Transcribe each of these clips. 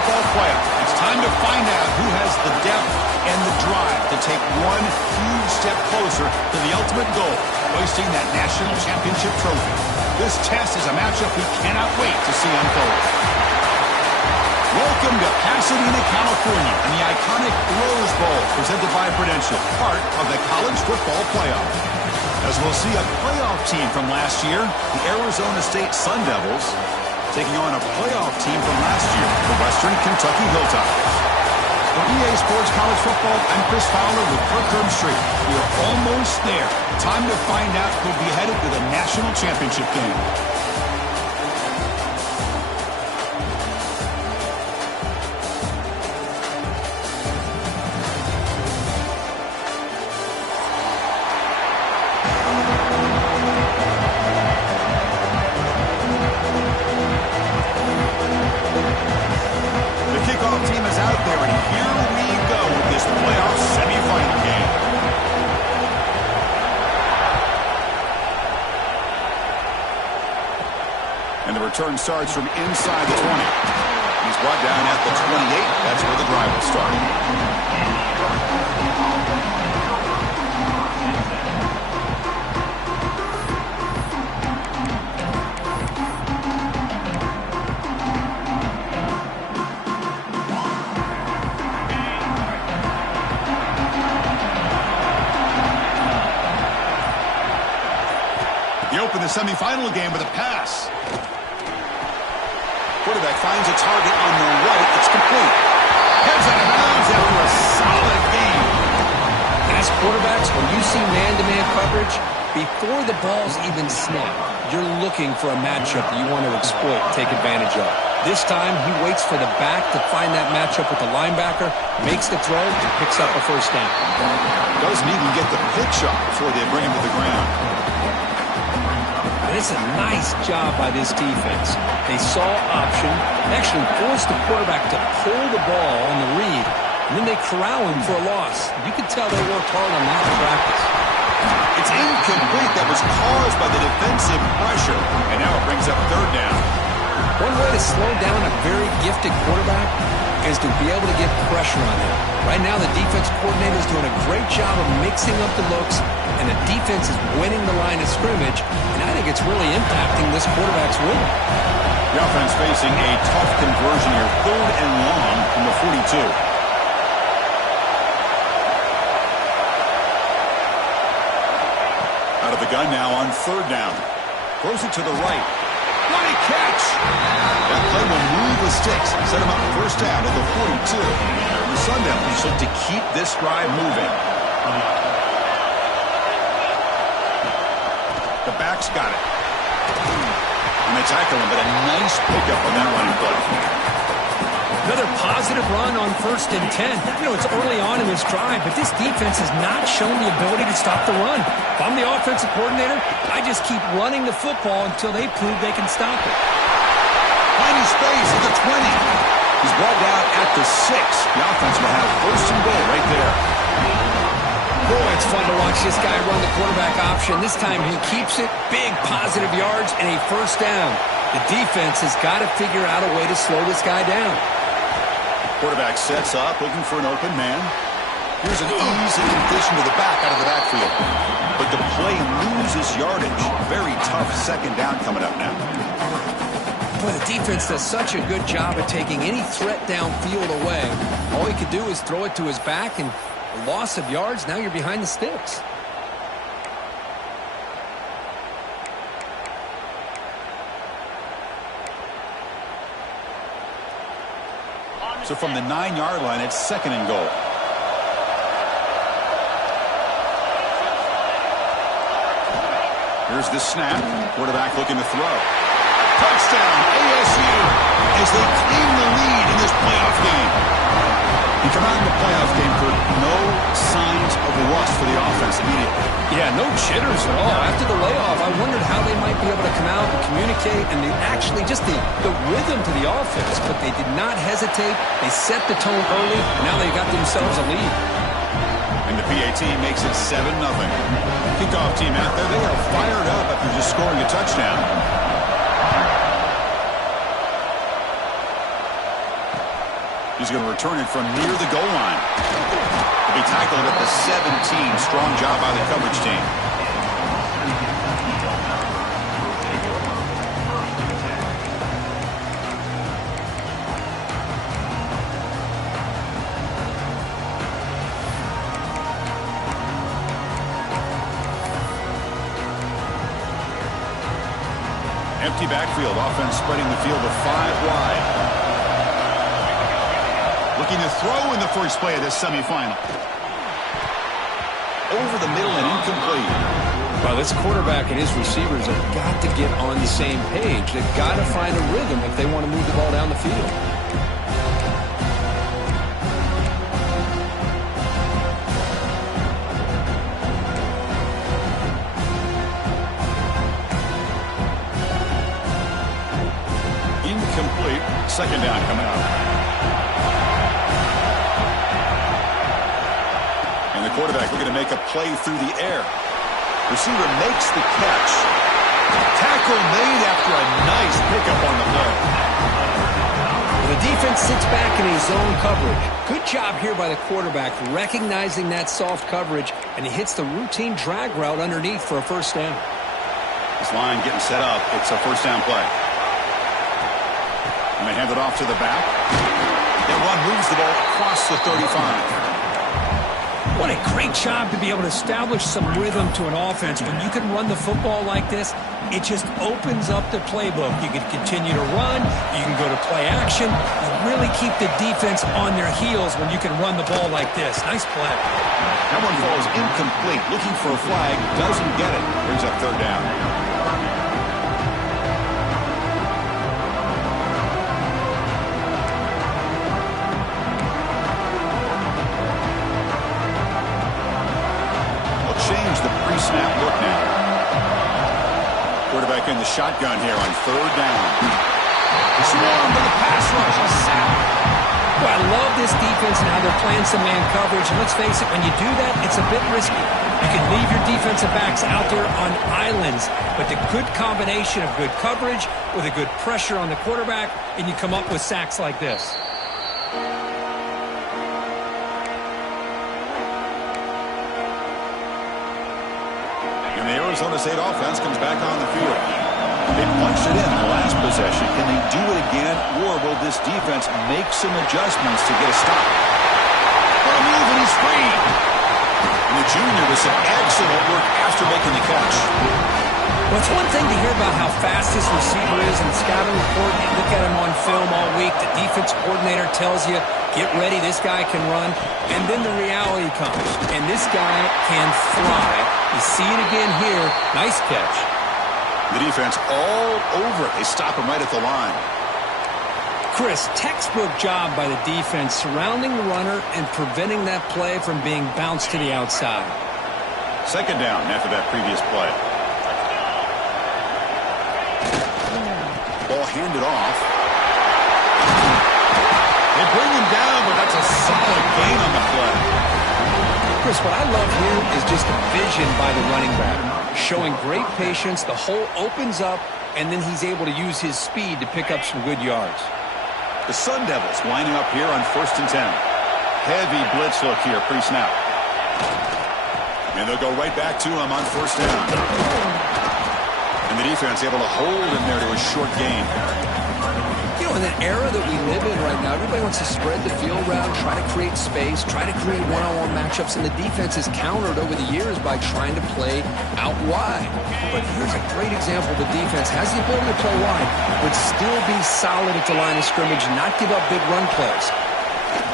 football playoff. It's time to find out who has the depth and the drive to take one huge step closer to the ultimate goal, hoisting that national championship trophy. This test is a matchup we cannot wait to see unfold. Welcome to Pasadena, California, and the iconic Rose Bowl presented by Prudential, part of the college football playoff. As we'll see a playoff team from last year, the Arizona State Sun Devils, taking on a playoff team from last year, the Western Kentucky Hilltoppers. For EA Sports College Football, I'm Chris Fowler with Kirk Herbstreit. We are almost there. Time to find out who'll be headed to the national championship game. Turn starts from inside the 20. He's brought down at the 28. That's where the drive will start. He opened the semifinal game with a pass. Quarterback finds a target on the right. It's complete. Heads out of bounds after a solid game. As quarterbacks, when you see man-to-man coverage, before the ball's even snapped, you're looking for a matchup that you want to exploit, take advantage of. This time, he waits for the back to find that matchup with the linebacker, makes the throw, and picks up a first down. Doesn't even get the pitch up before they bring him to the ground. And it's a nice job by this defense. They saw option, actually forced the quarterback to pull the ball on the read, and then they corral him for a loss. You could tell they worked hard on that in practice. It's incomplete. That was caused by the defensive pressure, and now it brings up third down. One way to slow down a very gifted quarterback is to be able to get pressure on him. Right now, the defense coordinator is doing a great job of mixing up the looks, and the defense is winning the line of scrimmage, and I think it's really impacting this quarterback's rhythm. The offense facing a tough conversion here, 3rd and long from the 42. Out of the gun now on 3rd down. Throws it to the right. What a catch! That play will move the sticks, set him up first down at the 42. The Sun Devils look to keep this drive moving. The back's got it. And they tackle him, but a nice pickup on that running play. Another positive run on 1st and 10. You know, it's early on in this drive, but this defense has not shown the ability to stop the run. If I'm the offensive coordinator, I just keep running the football until they prove they can stop it. Finding space at the 20. He's brought down at the 6. The offense will have 1st and goal right there. Boy, it's fun to watch this guy run the quarterback option. This time he keeps it, big positive yards, and a first down. The defense has got to figure out a way to slow this guy down. Quarterback sets up, looking for an open man. Here's an easy completion to the back out of the backfield. But the play loses yardage. Very tough 2nd down coming up now. Boy, the defense does such a good job at taking any threat downfield away. All he could do is throw it to his back, and a loss of yards, now you're behind the sticks. So from the 9-yard line, it's 2nd and goal. Here's the snap. Quarterback looking to throw. Touchdown, ASU, as they claim the lead in this playoff game. You come out in the playoff game, Kurt, no signs of rust for the offense immediately. Yeah, no jitters at all. After the layoff, I wondered how they might be able to come out and communicate, and actually just the rhythm to the offense, but they did not hesitate. They set the tone early, and now they got themselves a lead. And the PAT makes it 7-0. Kickoff team out there, they are fired up after just scoring a touchdown. He's going to return it from near the goal line. He'll be tackled at the 17. Strong job by the coverage team. Empty backfield. Offense spreading the field to 5 wide. Looking to throw in the first play of this semifinal. Over the middle and incomplete. Well, this quarterback and his receivers have got to get on the same page. They've got to find a rhythm if they want to move the ball down the field. Incomplete. Second down coming up. And the quarterback looking to make a play through the air. Receiver makes the catch. Tackle made after a nice pickup on the play. The defense sits back in his zone coverage. Good job here by the quarterback recognizing that soft coverage, and he hits the routine drag route underneath for a first down. This line getting set up. It's a first down play. And they hand it off to the back. That run moves the ball across the 35. What a great job to be able to establish some rhythm to an offense. When you can run the football like this, it just opens up the playbook. You can continue to run. You can go to play action. You really keep the defense on their heels when you can run the ball like this. Nice play. That one falls incomplete. Looking for a flag. Doesn't get it. Brings up third down. Change the pre-snap look now. Quarterback in the shotgun here on third down. Swarm to the pass rush. A sack. Well, I love this defense and how they're playing some man coverage. And let's face it, when you do that, it's a bit risky. You can leave your defensive backs out there on islands, but the good combination of good coverage with a good pressure on the quarterback, and you come up with sacks like this. Arizona State offense comes back on the field. They punched it in the last possession. Can they do it again, or will this defense make some adjustments to get a stop? For a move, and he's free. And the junior with some excellent work after making the catch. Well, it's one thing to hear about how fast this receiver is in the scouting report. You look at him on film all week. The defense coordinator tells you, get ready, this guy can run. And then the reality comes. And this guy can fly. You see it again here. Nice catch. The defense all over it. They stop him right at the line. Chris, textbook job by the defense surrounding the runner and preventing that play from being bounced to the outside. Second down after that previous play. Ball handed off. They bring him down, but that's a solid gain on the play. Chris, what I love here is just the vision by the running back. Showing great patience, the hole opens up, and then he's able to use his speed to pick up some good yards. The Sun Devils lining up here on 1st and 10. Heavy blitz look here, pre-snap. And they'll go right back to him on 1st down. And the defense able to hold him there to a short gain. You know, in the era that we live in right now, everybody wants to spread the field around, try to create space, try to create one-on-one matchups, and the defense has countered over the years by trying to play out wide. But here's a great example. The defense has the ability to play wide, but still be solid at the line of scrimmage, not give up big run plays.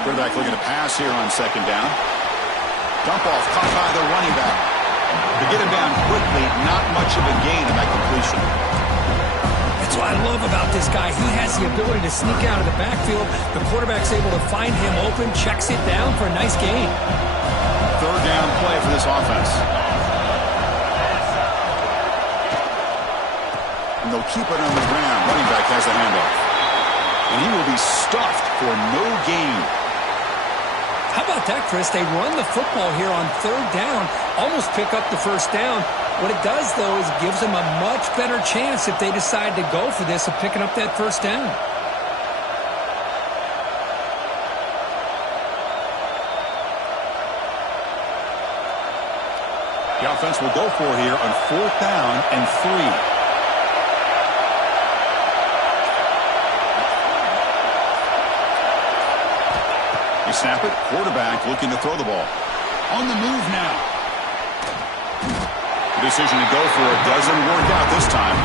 Quarterback looking to pass here on 2nd down. Dump off caught by the running back. To get him down quickly, not much of a gain in that completion. That's what I love about this guy. He has the ability to sneak out of the backfield. The quarterback's able to find him open, checks it down for a nice gain. Third down play for this offense. And they'll keep it on the ground. Running back has the handoff. And he will be stuffed for no gain. How about that, Chris? They run the football here on 3rd down, almost pick up the 1st down. What it does, though, is it gives them a much better chance if they decide to go for this of picking up that 1st down. The offense will go for here on 4th down and 3. You snap it, quarterback looking to throw the ball. On the move now. The decision to go for it doesn't work out this time.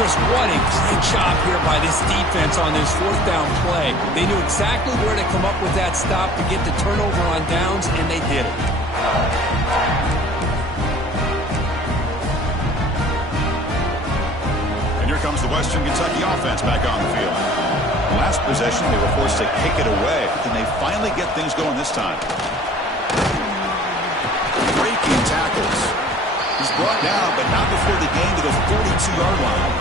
Chris, what a great job here by this defense on this 4th down play. They knew exactly where to come up with that stop to get the turnover on downs, and they did it. And here comes the Western Kentucky offense back on the field. Last possession, they were forced to kick it away, but then they finally get things going this time. Breaking tackles. He's brought down, but not before the gain to the 42-yard line.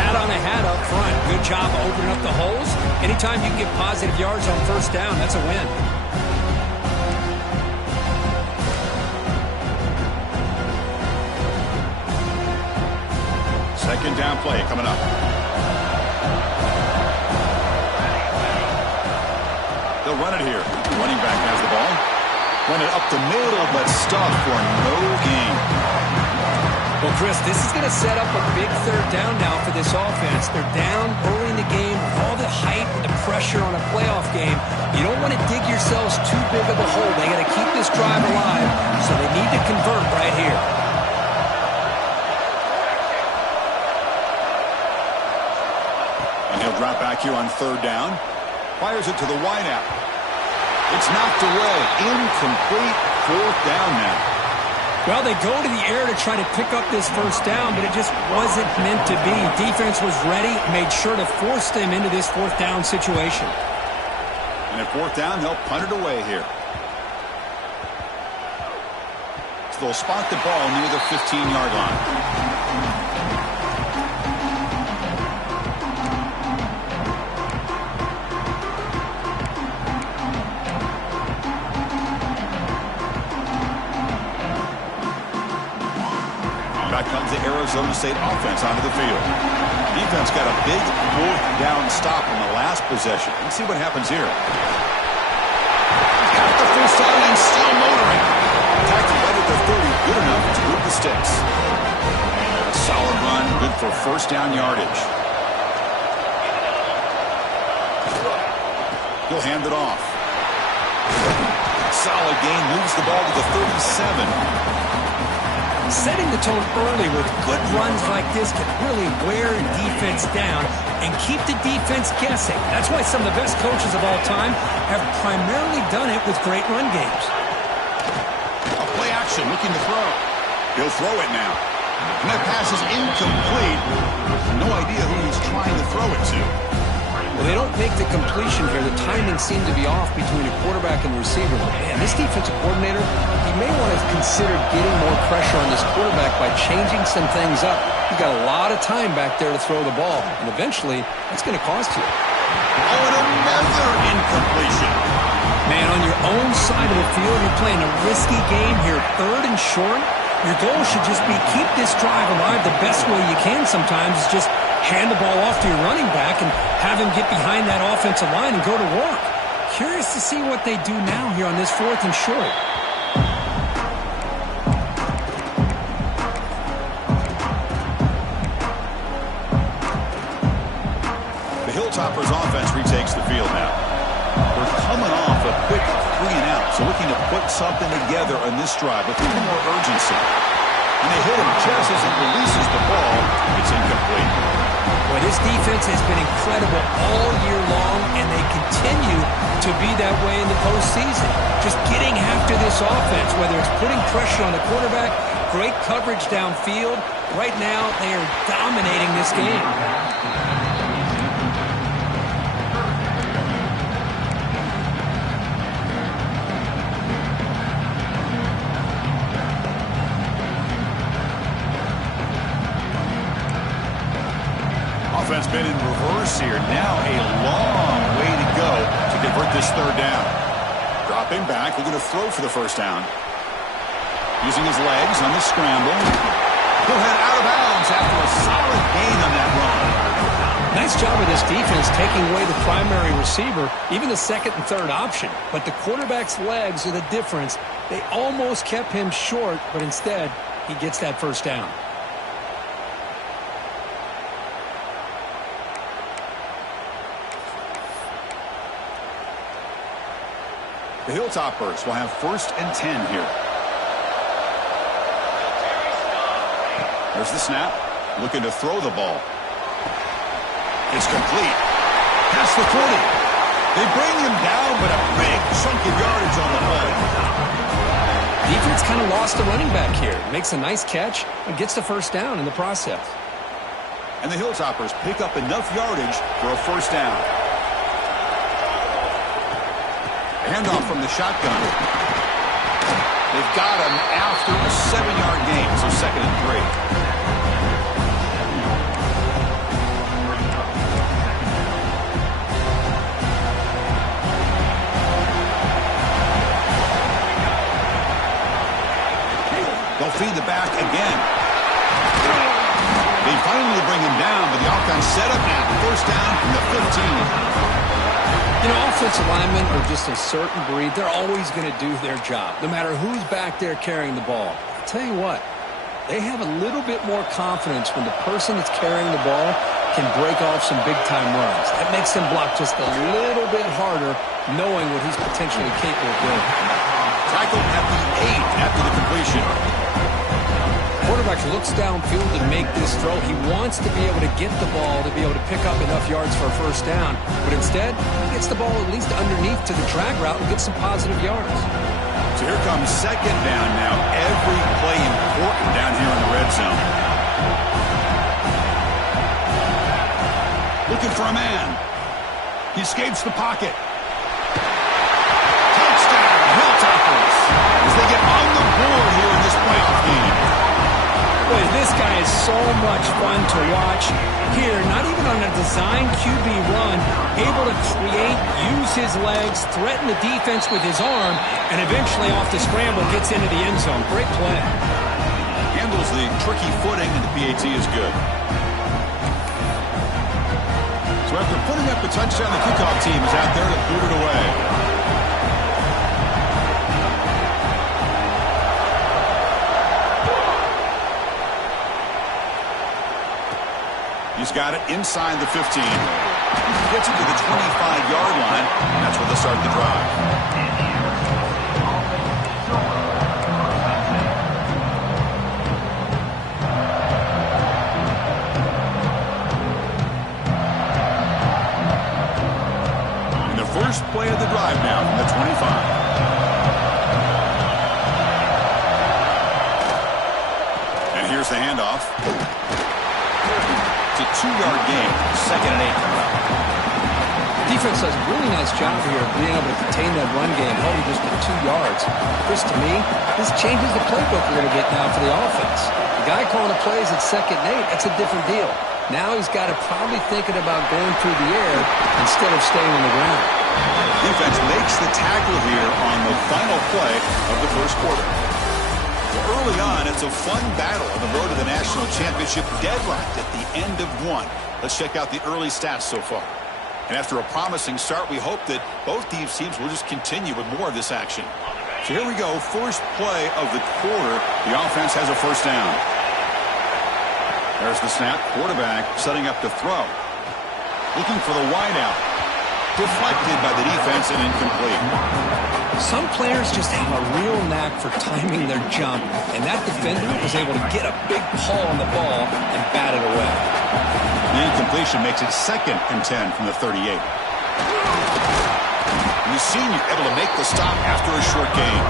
Hat on a hat up front. Good job opening up the holes. Anytime you can get positive yards on 1st down, that's a win. Second down play coming up. They'll run it here. Running back has the ball. Run it up the middle, but stuffed for no gain. Well, Chris, this is going to set up a big 3rd down now for this offense. They're down early in the game with all the hype and the pressure on a playoff game. You don't want to dig yourselves too big of a hole. They got to keep this drive alive, so they need to convert right here. And he'll drop back here on 3rd down. Fires it to the wideout. It's knocked away. Incomplete. 4th down now. Well, they go to the air to try to pick up this 1st down, but it just wasn't meant to be. Defense was ready, made sure to force them into this 4th down situation. And at 4th down, they'll punt it away here. So they'll spot the ball near the 15-yard line. Back comes the Arizona State offense onto the field. Defense got a big 4th down stop on the last possession. Let's see what happens here. Got the first down and still motoring. Tackled right at the 30. Good enough to move the sticks. A solid run. Good for 1st down yardage. He'll hand it off. Solid gain. Moves the ball to the 37. Setting the tone early with good runs like this can really wear a defense down and keep the defense guessing. That's why some of the best coaches of all time have primarily done it with great run games. A play action, looking to throw. He'll throw it now. And that pass is incomplete. No idea who he's trying to throw it to. Well, they don't make the completion here. The timing seemed to be off between a quarterback and the receiver. Man, this defensive coordinator, he may want to consider getting more pressure on this quarterback by changing some things up. You've got a lot of time back there to throw the ball, and eventually, that's going to cost you. Oh, and another incompletion. Man, on your own side of the field, you're playing a risky game here. 3rd and short. Your goal should just be keep this drive alive the best way you can sometimes is just hand the ball off to your running back and have him get behind that offensive line and go to work. Curious to see what they do now here on this 4th and short. The Hilltoppers offense retakes the field now. They're coming off a quick 3 and out, so looking to put something together on this drive with a little more urgency. And they hit him just as he releases the ball. It's incomplete. Boy, this defense has been incredible all year long, and they continue to be that way in the postseason. Just getting after this offense, whether it's putting pressure on the quarterback, great coverage downfield. Right now, they are dominating this game. Offense been in reverse here. Now a long way to go to convert this 3rd down. Dropping back, looking to throw for the 1st down. Using his legs on the scramble. He'll head out of bounds after a solid gain on that run. Nice job of this defense taking away the primary receiver, even the second and third option. But the quarterback's legs are the difference. They almost kept him short, but instead, he gets that first down. The Hilltoppers will have 1st and 10 here. There's the snap. Looking to throw the ball. It's complete. Past the 40. They bring him down, but a big chunk of yardage on the play. Defense kind of lost the running back here. Makes a nice catch and gets the first down in the process. And the Hilltoppers pick up enough yardage for a first down. Handoff from the shotgun. They've got him after a 7-yard gain, so 2nd and 3. They'll feed the back again. They finally bring him down, but the offense set up now. First down from the 15. You know, offensive linemen are just a certain breed. They're always going to do their job, no matter who's back there carrying the ball. I'll tell you what, they have a little bit more confidence when the person that's carrying the ball can break off some big-time runs. That makes them block just a little bit harder, knowing what he's potentially capable of doing. Tackled at the 8 after the completion. Quarterback looks downfield to make this throw. He wants to be able to get the ball to be able to pick up enough yards for a first down. But instead, he gets the ball at least underneath to the drag route and gets some positive yards. So here comes 2nd down now. Every play important down here in the red zone. Looking for a man. He escapes the pocket. Touchdown, Hilltoppers, as they get on the board here in this playoff game. Boy, this guy is so much fun to watch. Here, not even on a design QB run, able to create, use his legs, threaten the defense with his arm, and eventually off the scramble gets into the end zone. Great play. Handles the tricky footing, and the PAT is good. So after putting up a touchdown, the kickoff team is out there to boot it away. He's got it inside the 15. Gets it to the 25-yard line, and that's where they start the drive. And the first play of the drive now from the 25. And here's the handoff. It's a 2-yard gain, 2nd and 8 coming up. Defense does a really nice job here of being able to contain that run game, holding just to 2 yards. Chris, to me, this changes the playbook we're going to get now for the offense. The guy calling the plays at 2nd and 8, that's a different deal. Now he's got to probably thinking about going through the air instead of staying on the ground. Defense makes the tackle here on the final play of the first quarter. Early on, it's a fun battle on the road to the national championship, deadlocked at the end of one. Let's check out the early stats so far. And after a promising start, we hope that both these teams will just continue with more of this action. So here we go, first play of the quarter. The offense has a first down. There's the snap, quarterback setting up to throw. Looking for the wideout. Deflected by the defense and incomplete. Some players just have a real knack for timing their jump, and that defender was able to get a big paw on the ball and bat it away. The incompletion makes it 2nd and 10 from the 38. And the senior able to make the stop after a short gain.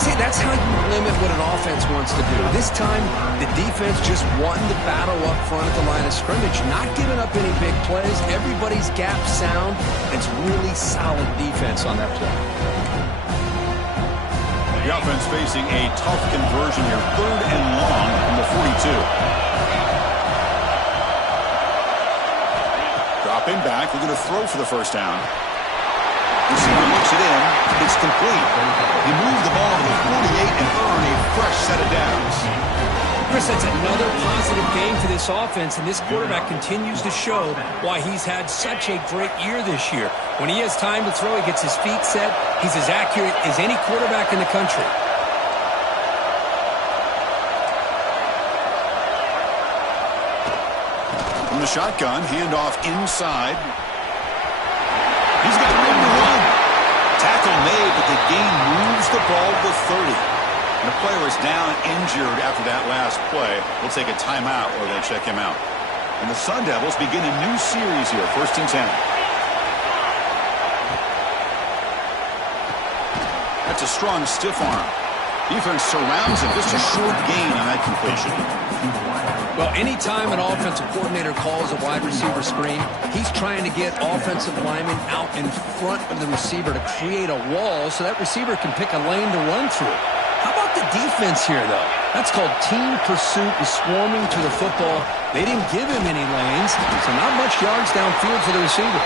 See, that's how you limit what an offense wants to do. This time, the defense just won the battle up front at the line of scrimmage, not giving up any big plays. Everybody's gap sound. It's really solid defense on that play. The offense facing a tough conversion here. 3rd and long from the 42. Dropping back. We're going to throw for the first down. Receiver looks it in. It's complete. He moved the ball to the 48 and earned a fresh set of downs. Chris, that's another positive game for this offense, and this quarterback continues to show why he's had such a great year this year. When he has time to throw, he gets his feet set. He's as accurate as any quarterback in the country. From the shotgun, handoff inside. He's got room to run. Tackle made, but the gain moves the ball to the 30. And the player is down injured after that last play. We'll take a timeout or they'll check him out. And the Sun Devils begin a new series here, 1st and 10. That's a strong stiff arm. Defense surrounds him. Just a short gain on that completion. Well, anytime an offensive coordinator calls a wide receiver screen, he's trying to get offensive linemen out in front of the receiver to create a wall so that receiver can pick a lane to run through. How about the defense here, though? That's called team pursuit and swarming to the football. They didn't give him any lanes, so not much yards downfield for the receiver.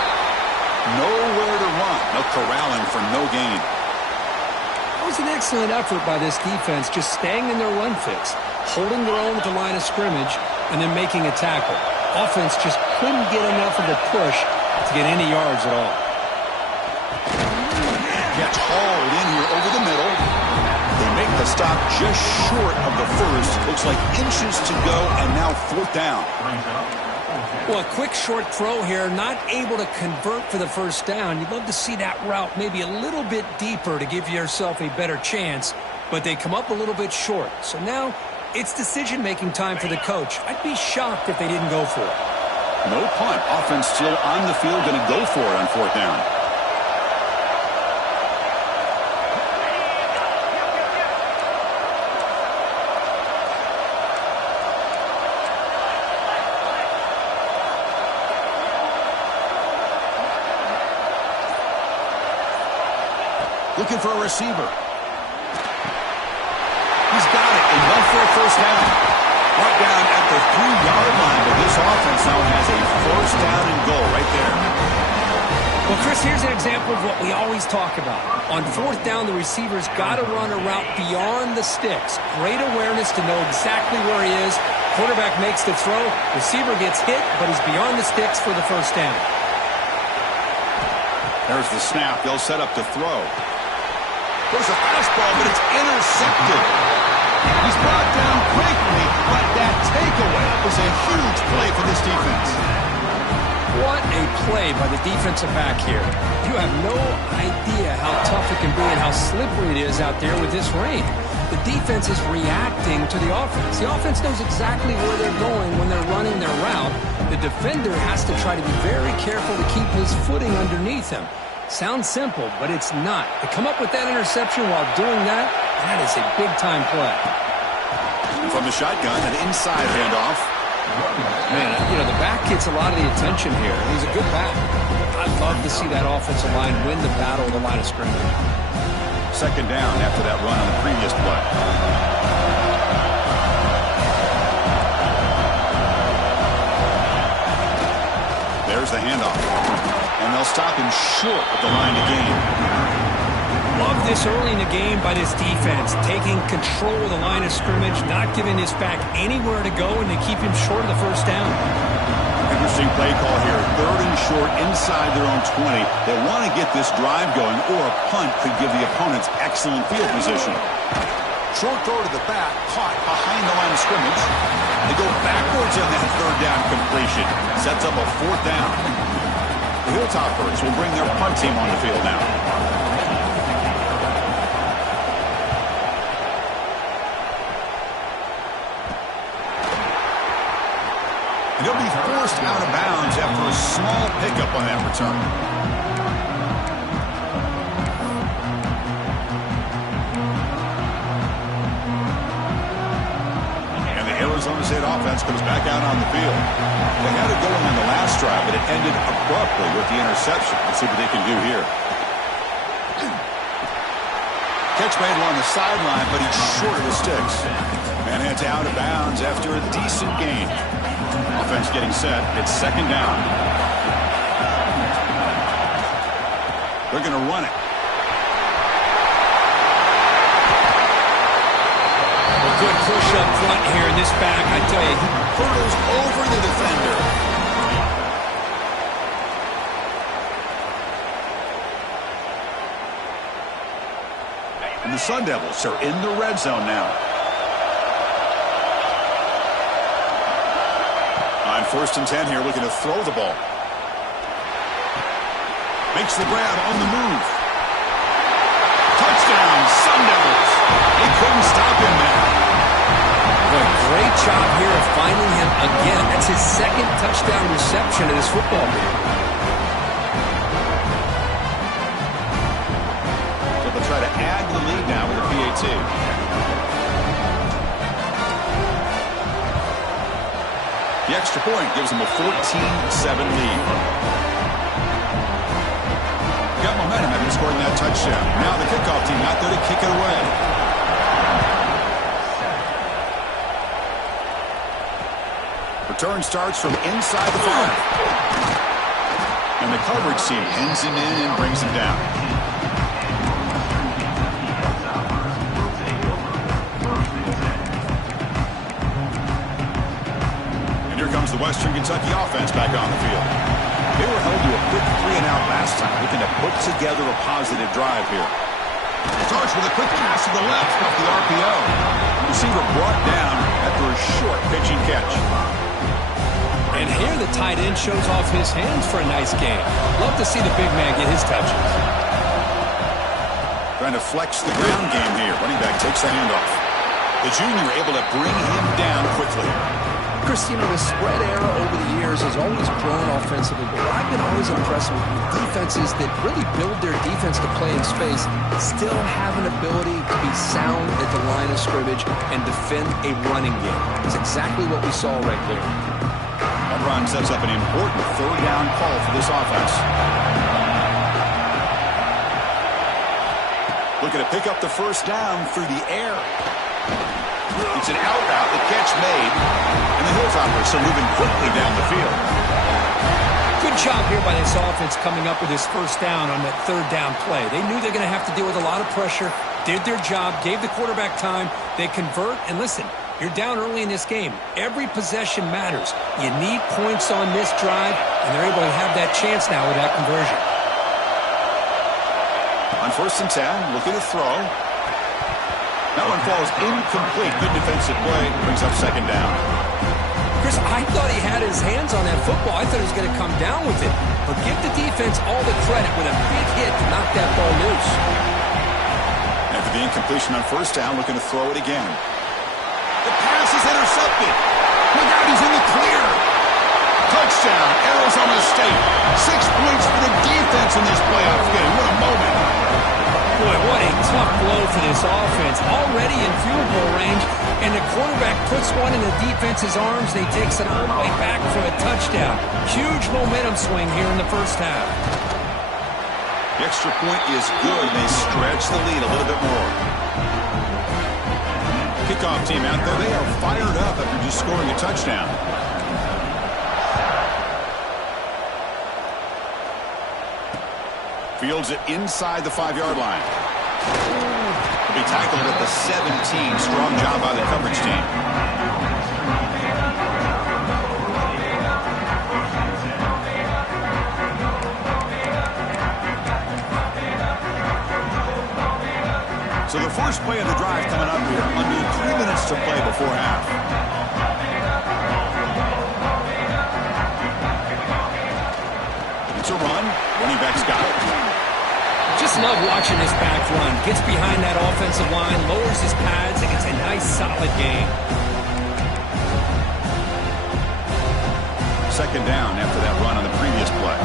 Nowhere to run. No corralling for no gain. That was an excellent effort by this defense, just staying in their run fix, holding their own at the line of scrimmage, and then making a tackle. Offense just couldn't get enough of a push to get any yards at all. Gets hauled in here over the middle. They make the stop just short of the first. Looks like inches to go, and now 4th down. Well, a quick short throw here, not able to convert for the first down. You'd love to see that route maybe a little bit deeper to give yourself a better chance, but they come up a little bit short. So now it's decision-making time for the coach. I'd be shocked if they didn't go for it. No punt. Offense still on the field, going to go for it on 4th down. Looking for a receiver. He's got it. Enough for a first down. Right down at the 3-yard line, but this offense now has a 1st down and goal right there. Well, Chris, here's an example of what we always talk about. On 4th down, the receiver's got to run a route beyond the sticks. Great awareness to know exactly where he is. Quarterback makes the throw. Receiver gets hit, but he's beyond the sticks for the first down. There's the snap. They'll set up to throw. There's a fastball, but it's intercepted. He's brought down quickly, but that takeaway is a huge play for this defense. What a play by the defensive back here. You have no idea how tough it can be and how slippery it is out there with this rain. The defense is reacting to the offense. The offense knows exactly where they're going when they're running their route. The defender has to try to be very careful to keep his footing underneath him. Sounds simple, but it's not. To come up with that interception while doing that, that is a big-time play. From the shotgun, an inside handoff. Man, you know, the back gets a lot of the attention here. He's a good back. I'd love to see that offensive line win the battle of the line of scrimmage. 2nd down after that run on the previous play. There's the handoff. And they'll stop him short of the line of gain. Love this early in the game by this defense, taking control of the line of scrimmage, not giving this back anywhere to go, and to keep him short of the first down. Interesting play call here. 3rd and short inside their own 20. They want to get this drive going, or a punt could give the opponents excellent field position. Short throw to the back, caught behind the line of scrimmage. They go backwards on that 3rd down completion. Sets up a 4th down. The Hilltoppers will bring their punt team on the field now. And he'll be forced out of bounds after a small pickup on that return. And the Arizona State offense comes back out on the field. They had it going on the last drive, but it ended abruptly with the interception. Let's see what they can do here. Catch made along the sideline, but he's short of the sticks. And it's out of bounds after a decent gain. Offense getting set. It's 2nd down. They're going to run it. good push up front here in this back. I tell you, he hurdles over the defender. And the Sun Devils are in the red zone now. On 1st and 10 here, looking to throw the ball. Makes the grab on the move. Touchdown, Sun Devils. They couldn't stop him now. Boy, great job here of finding him again. That's his second touchdown reception in this football game. So they'll try to add to the lead now with a PAT. The extra point gives them a 14-7 lead. Got momentum after scoring that touchdown. Now the kickoff team out there to kick it away. Return starts from inside the 5. And the coverage team pins him in and brings him down. And here comes the Western Kentucky offense back on the field. They were held to a quick 3-and-out last time, looking to put together a positive drive here. Starts with a quick pass to the left off the RPO. Receiver brought down after a short pitching catch. And here the tight end shows off his hands for a nice game. Love to see the big man get his touches. Trying to flex the ground game here. Running back takes the handoff. The junior able to bring him down quickly. Chris, you know, the spread era over the years has always grown offensively, but I've been always impressed with defenses that really build their defense to play in space, still have an ability to be sound at the line of scrimmage and defend a running game. It's exactly what we saw right there. That run sets up an important 3rd down call for this offense. Looking to pick up the 1st down through the air. It's an out route, the catch made, and the Hilltoppers are moving quickly down the field. Good job here by this offense coming up with his 1st down on that 3rd down play. They knew they're going to have to deal with a lot of pressure, did their job, gave the quarterback time, they convert, and listen, you're down early in this game. Every possession matters. You need points on this drive, and they're able to have that chance now with that conversion. On 1st and 10, looking to throw. That one falls incomplete. Good defensive play. Brings up 2nd down. Chris, I thought he had his hands on that football. I thought he was going to come down with it. But give the defense all the credit with a big hit to knock that ball loose. After the incompletion on 1st down, looking to throw it again. The pass is intercepted. Look out, he's in the clear. Touchdown, Arizona State. 6 points for the defense in this playoff game. What a moment. Boy, what a tough blow for this offense. Already in field goal range, and the quarterback puts one in the defense's arms, and he takes it all the way back for a touchdown. Huge momentum swing here in the 1st half. The extra point is good, and they stretch the lead a little bit more. Kickoff team out there, they are fired up after just scoring a touchdown. Fields it inside the 5-yard line. He'll be tackled at the 17. Strong job by the coverage team. So the first play of the drive coming up here. Under 3 minutes to play before half. It's a run. Running back's got it. Just love watching this back run. Gets behind that offensive line, lowers his pads, and gets a nice, solid gain. 2nd down after that run on the previous play.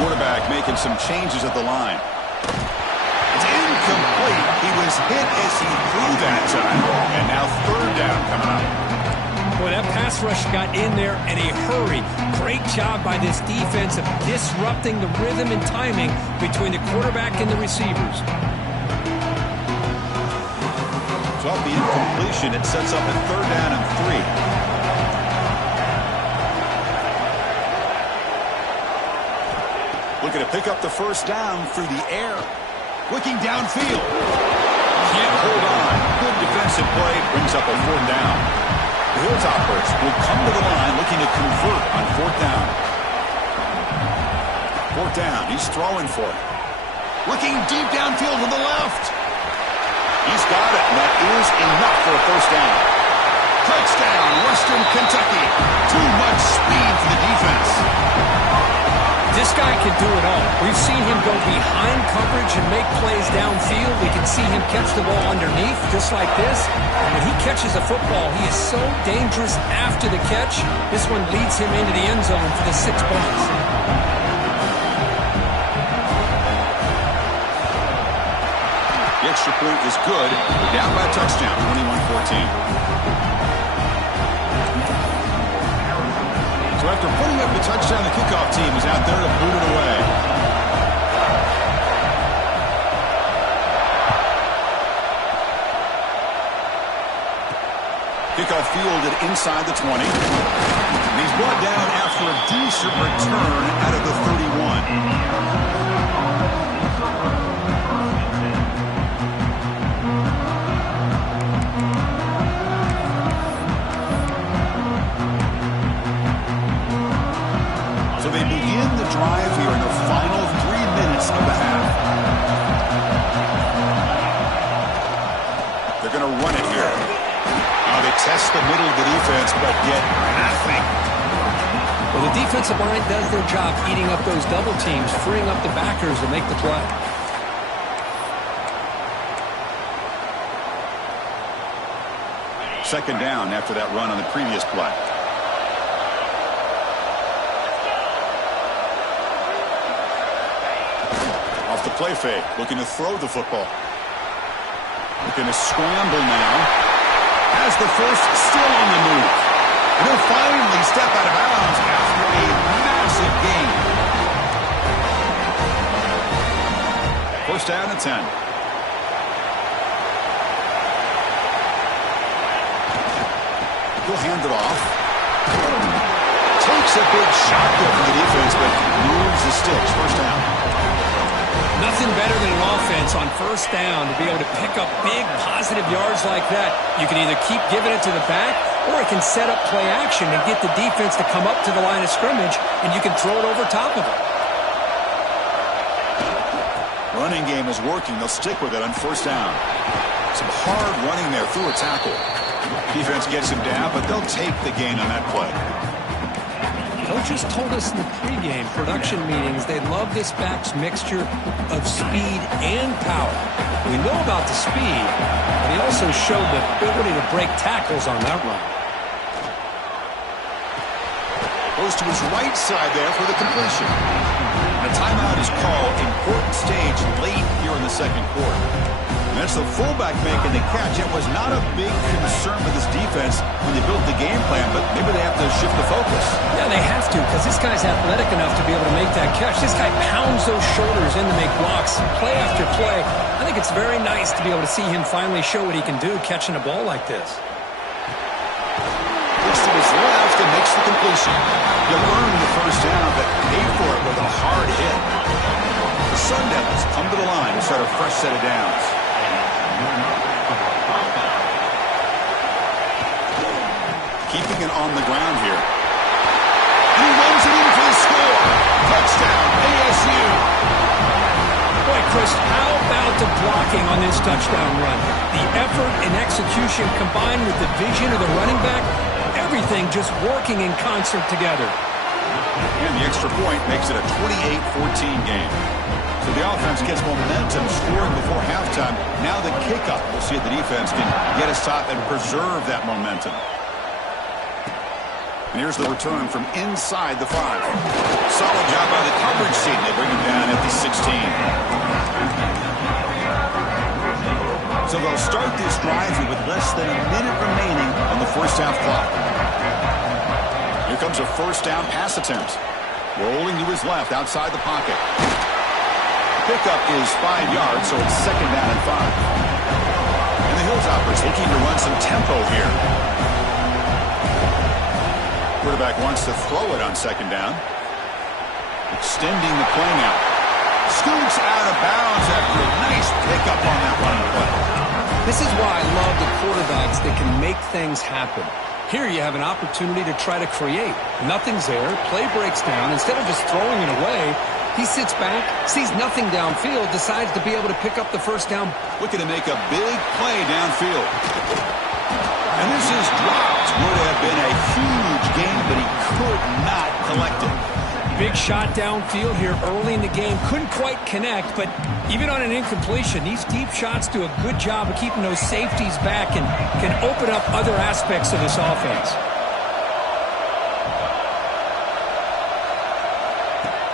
Quarterback making some changes at the line. It's incomplete. He was hit as he threw that time. And now 3rd down coming up. Boy, that pass rush got in there in a hurry. Great job by this defense of disrupting the rhythm and timing between the quarterback and the receivers. So off the incompletion, it sets up a 3rd down and 3. Looking to pick up the first down through the air. Looking downfield. Can't hold on. Good defensive play. Brings up a fourth down. The Hilltoppers will come to the line looking to convert on fourth down. Fourth down. He's throwing for it. Looking deep downfield to the left. He's got it, and that is enough for a first down. Touchdown, Western Kentucky. Too much speed for the defense. This guy can do it all. We've seen him go behind coverage and make plays downfield. We can see him catch the ball underneath, just like this. And when he catches a football, he is so dangerous after the catch. This one leads him into the end zone for the 6 points. The extra point is good. We're down by a touchdown, 21-14. So after putting up the touchdown, the kickoff team is out there to boot it away. Kickoff fielded inside the 20. And he's brought down after a decent return out of the 31. So they begin the drive here in the final 3 minutes of the half. They're going to run it here. They test the middle of the defense, but get nothing. Well, the defensive line does their job eating up those double teams, freeing up the backers to make the play. Second down after that run on the previous play. Off the play fake, looking to throw the football. Looking to scramble now. Has the first, still on the move. And he'll finally step out of bounds after a massive gain. First down and 10. He'll hand it off. Takes a big shot there from the defense, but moves the sticks. First down. Nothing better than an offense on first down to be able to pick up big positive yards like that. You can either keep giving it to the back, or it can set up play action and get the defense to come up to the line of scrimmage, and you can throw it over top of it. Running game is working. They'll stick with it on first down. Some hard running there through a tackle. Defense gets him down, but they'll take the gain on that play. Coaches told us in the pregame production meetings they love this back's mixture of speed and power. We know about the speed, but he also showed the ability to break tackles on that run. Goes to his right side there for the completion. And a timeout is called. Important stage late here in the second quarter. And that's the fullback making the catch. It was not a big concern with this defense when they built the game plan, but maybe they have to shift the focus. Yeah, they have to, because this guy's athletic enough to be able to make that catch. This guy pounds those shoulders in to make blocks, play after play. I think it's very nice to be able to see him finally show what he can do catching a ball like this. Looks to his left and makes the completion. He'll earn the first down, but paid for it with a hard hit. The Sun Devils come to the line to start a fresh set of downs. Keeping it on the ground here. And he runs it in for the score. Touchdown, ASU. Boy, Chris, how about the blocking on this touchdown run? The effort and execution combined with the vision of the running back, everything just working in concert together. And the extra point makes it a 28-14 game. So the offense gets momentum scoring before halftime. Now the kickoff. We'll see if the defense can get a stop and preserve that momentum. And here's the return from inside the 5. Solid job by the coverage team. They bring him down at the 16. So they'll start this drive here with less than a minute remaining on the first half clock. Here comes a first down pass attempt. Rolling to his left outside the pocket. Pickup is 5 yards, so it's second down and 5. And the Hilltoppers looking to run some tempo here. Quarterback wants to throw it on second down. Extending the play now. Scoots out of bounds after a nice pickup on that running play. This is why I love the quarterbacks that can make things happen. Here you have an opportunity to try to create. Nothing's there. Play breaks down. Instead of just throwing it away, he sits back, sees nothing downfield, decides to be able to pick up the first down. Looking to make a big play downfield. And this is dropped. Would have been a huge gain, but he could not collect it. Big shot downfield here early in the game. Couldn't quite connect, but even on an incompletion, these deep shots do a good job of keeping those safeties back and can open up other aspects of this offense.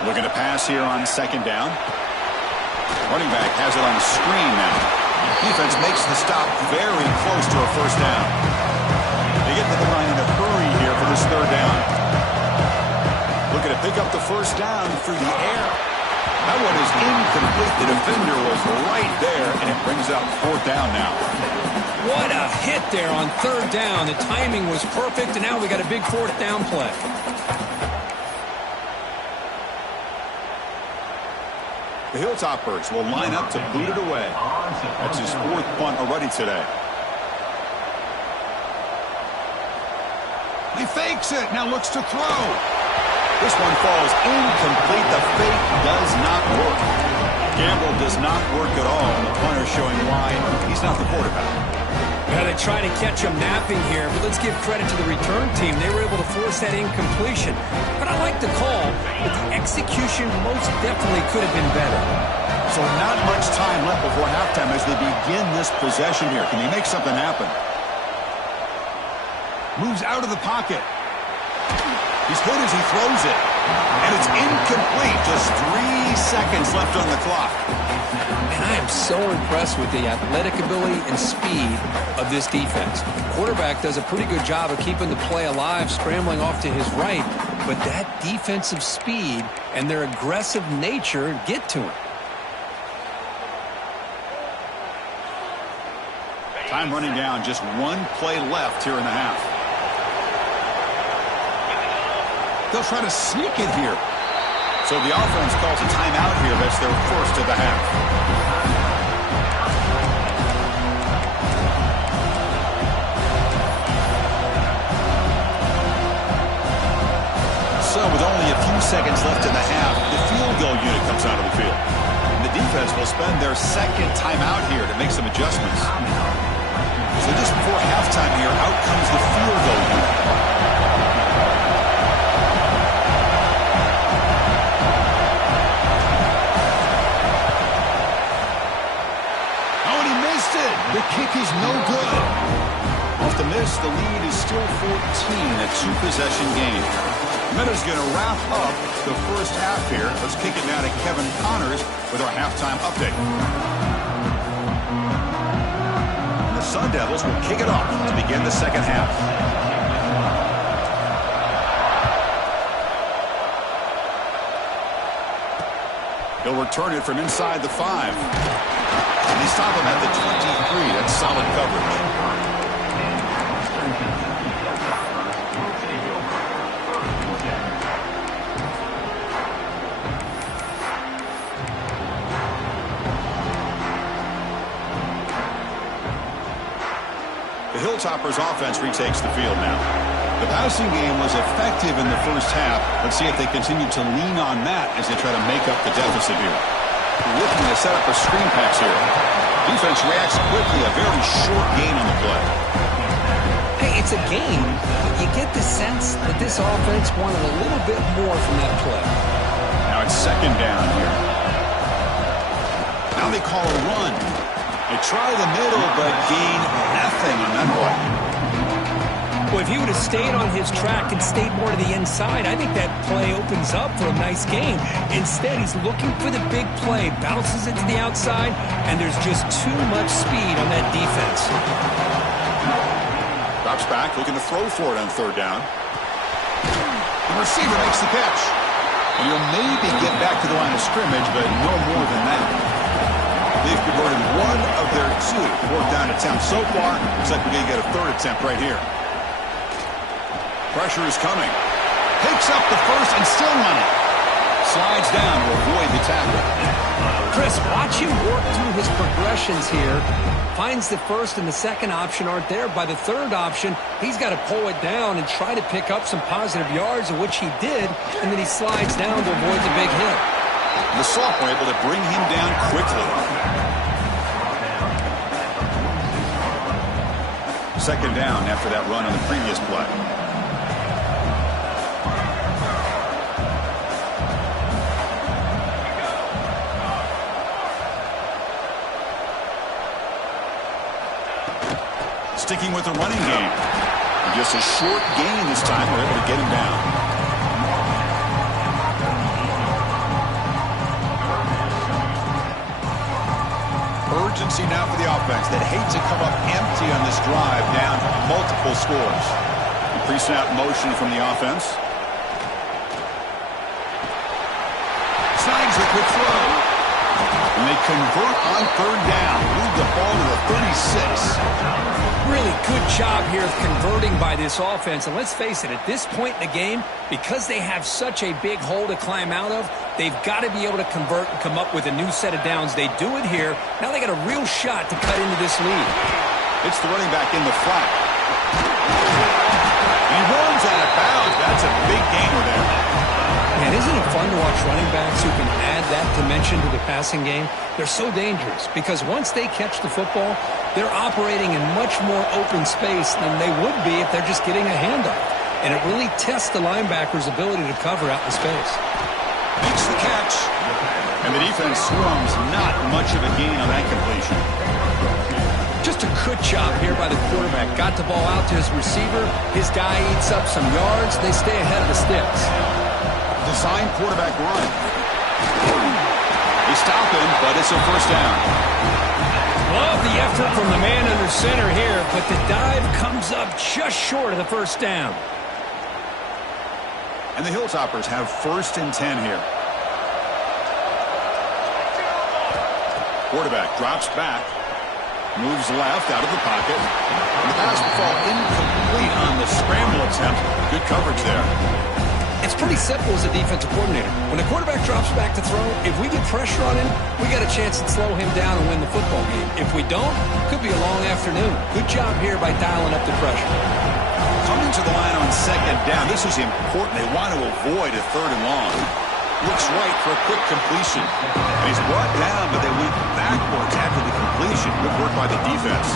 Looking to pass here on second down. Running back has it on the screen now. Defense makes the stop very close to a first down. They get to the line in a hurry here for this third down. Looking to pick up the first down through the air. That one is incomplete. The defender was right there, and it brings up fourth down now. What a hit there on third down. The timing was perfect, and now we got a big fourth down play. The Hilltoppers will line up to boot it away. That's his fourth punt already today. He fakes it, now looks to throw. This one falls incomplete. The fake does not work. Gamble does not work at all, and the punter showing why he's not the quarterback. Yeah, they try to catch him napping here, but let's give credit to the return team. They were able to force that incompletion. But I like the call, but the execution most definitely could have been better. So not much time left before halftime as they begin this possession here. Can he make something happen? Moves out of the pocket. He's hit as he throws it. And it's incomplete. Just 3 seconds left on the clock. And I am so impressed with the athletic ability and speed of this defense. Quarterback does a pretty good job of keeping the play alive, scrambling off to his right. But that defensive speed and their aggressive nature get to him. Time running down. Just one play left here in the half. They'll try to sneak it here. So the offense calls a timeout here. That's their first of the half. So with only a few seconds left in the half, the field goal unit comes out of the field. And the defense will spend their second timeout here to make some adjustments. So just before halftime here, out comes the field goal unit. The kick is no good. Off the miss, the lead is still 14, a two-possession game. Meta's going to wrap up the first half here. Let's kick it now to Kevin Connors with our halftime update. And the Sun Devils will kick it off to begin the second half. He'll return it from inside the 5. They stop him at the 23. That's solid coverage. The Hilltoppers offense retakes the field now. The passing game was effective in the first half. Let's see if they continue to lean on that as they try to make up the deficit here. Looking to set up a screen pass here. Defense reacts quickly. A very short gain on the play. Hey, it's a game, but you get the sense that this offense wanted a little bit more from that play. Now it's second down here. Now they call a run. They try the middle, but gain nothing on that play. Well, if he would have stayed on his track and stayed more to the inside, I think that play opens up for a nice game. Instead, he's looking for the big play, bounces it to the outside, and there's just too much speed on that defense. Drops back, looking to throw for it on third down. The receiver makes the catch. And he'll maybe get back to the line of scrimmage, but no more than that. They've converted one of their two fourth down attempts so far. Looks like we're going to get a third attempt right here. Pressure is coming. Picks up the first and still running. Slides down to avoid the tackle. Chris, watch him work through his progressions here. Finds the first and the second option aren't there. By the third option, he's got to pull it down and try to pick up some positive yards, which he did, and then he slides down to avoid the big hit. The sophomore able to bring him down quickly. Second down after that run on the previous play. Sticking with the running game. And just a short gain this time. We're able to get him down. Urgency now for the offense that hates to come up empty on this drive, down multiple scores. Pre-snap motion from the offense. Snags a quick throw. And they convert on third down. Move the ball to the 36. Really good job here of converting by this offense. And let's face it, at this point in the game, because they have such a big hole to climb out of, they've got to be able to convert and come up with a new set of downs. They do it here. Now they got a real shot to cut into this lead. It's the running back in the flat. He runs out of bounds. That's a big gainer there. Man, isn't it fun to watch running backs who can add that dimension to the passing game? They're so dangerous because once they catch the football, they're operating in much more open space than they would be if they're just getting a handoff. And it really tests the linebacker's ability to cover out in space. Makes the catch. And the defense swarms. Not much of a gain on that completion. Just a good job here by the quarterback. Got the ball out to his receiver. His guy eats up some yards. They stay ahead of the sticks. Design quarterback run. They stop him, but it's a first down. Love the effort from the man under center here, but the dive comes up just short of the first down. And the Hilltoppers have 1st and 10 here. Quarterback drops back, moves left out of the pocket. And the pass will fall incomplete on the scramble attempt. Good coverage there. It's pretty simple as a defensive coordinator. When the quarterback drops back to throw, if we get pressure on him, we got a chance to slow him down and win the football game. If we don't, it could be a long afternoon. Good job here by dialing up the pressure. Coming to the line on second down. This is important. They want to avoid a third and long. Looks right for a quick completion. And he's brought down, but they went backwards after the completion. Good work by the defense.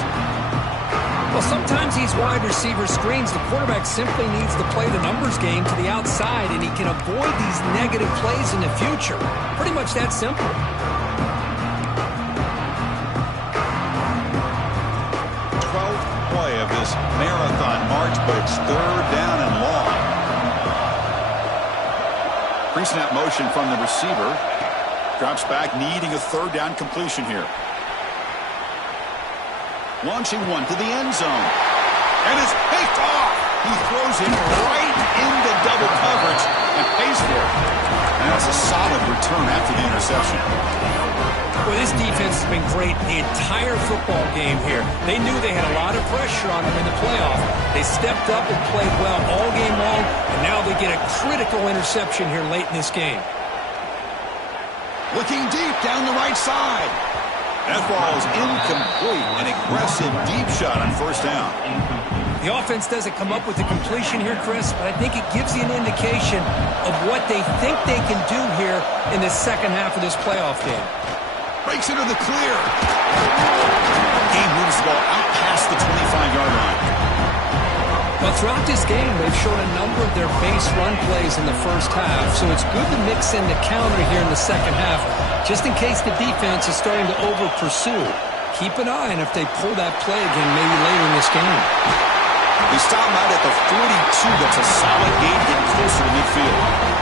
Well, sometimes these wide receiver screens, the quarterback simply needs to play the numbers game to the outside, and he can avoid these negative plays in the future. Pretty much that simple. 12th play of this marathon march, but it's third down and long. Pre-snap motion from the receiver. Drops back, needing a third down completion here. Launching one to the end zone. And it's picked off. He throws it right into double coverage and pays for it. And that's a solid return after the interception. Well, this defense has been great the entire football game here. They knew they had a lot of pressure on them in the playoff. They stepped up and played well all game long, and now they get a critical interception here late in this game. Looking deep down the right side. That ball is incomplete. An aggressive deep shot on first down. The offense doesn't come up with the completion here, Chris, but I think it gives you an indication of what they think they can do here in the second half of this playoff game. Breaks into the clear. He moves the ball out past the 25-yard line. Well, throughout this game, they've shown a number of their base run plays in the first half, so it's good to mix in the counter here in the second half, just in case the defense is starting to over-pursue. Keep an eye on if they pull that play again maybe later in this game. They stop him out at the 42. That's a solid gain, getting closer to midfield.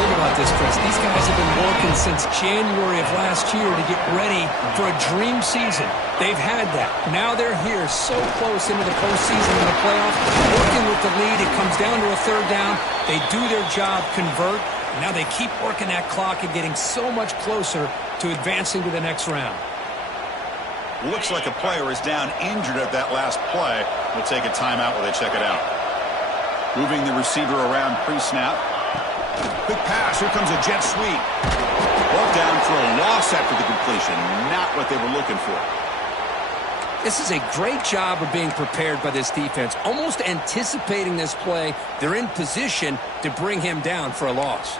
Think about this, Chris. These guys have been working since January of last year to get ready for a dream season. They've had that. Now they're here so close into the postseason and the playoff, working with the lead. It comes down to a third down. They do their job, convert. And now they keep working that clock and getting so much closer to advancing to the next round. Looks like a player is down injured at that last play. We'll take a timeout while they check it out. Moving the receiver around pre-snap. Quick pass. Here comes a jet sweep. Brought down for a loss after the completion. Not what they were looking for. This is a great job of being prepared by this defense. Almost anticipating this play. They're in position to bring him down for a loss.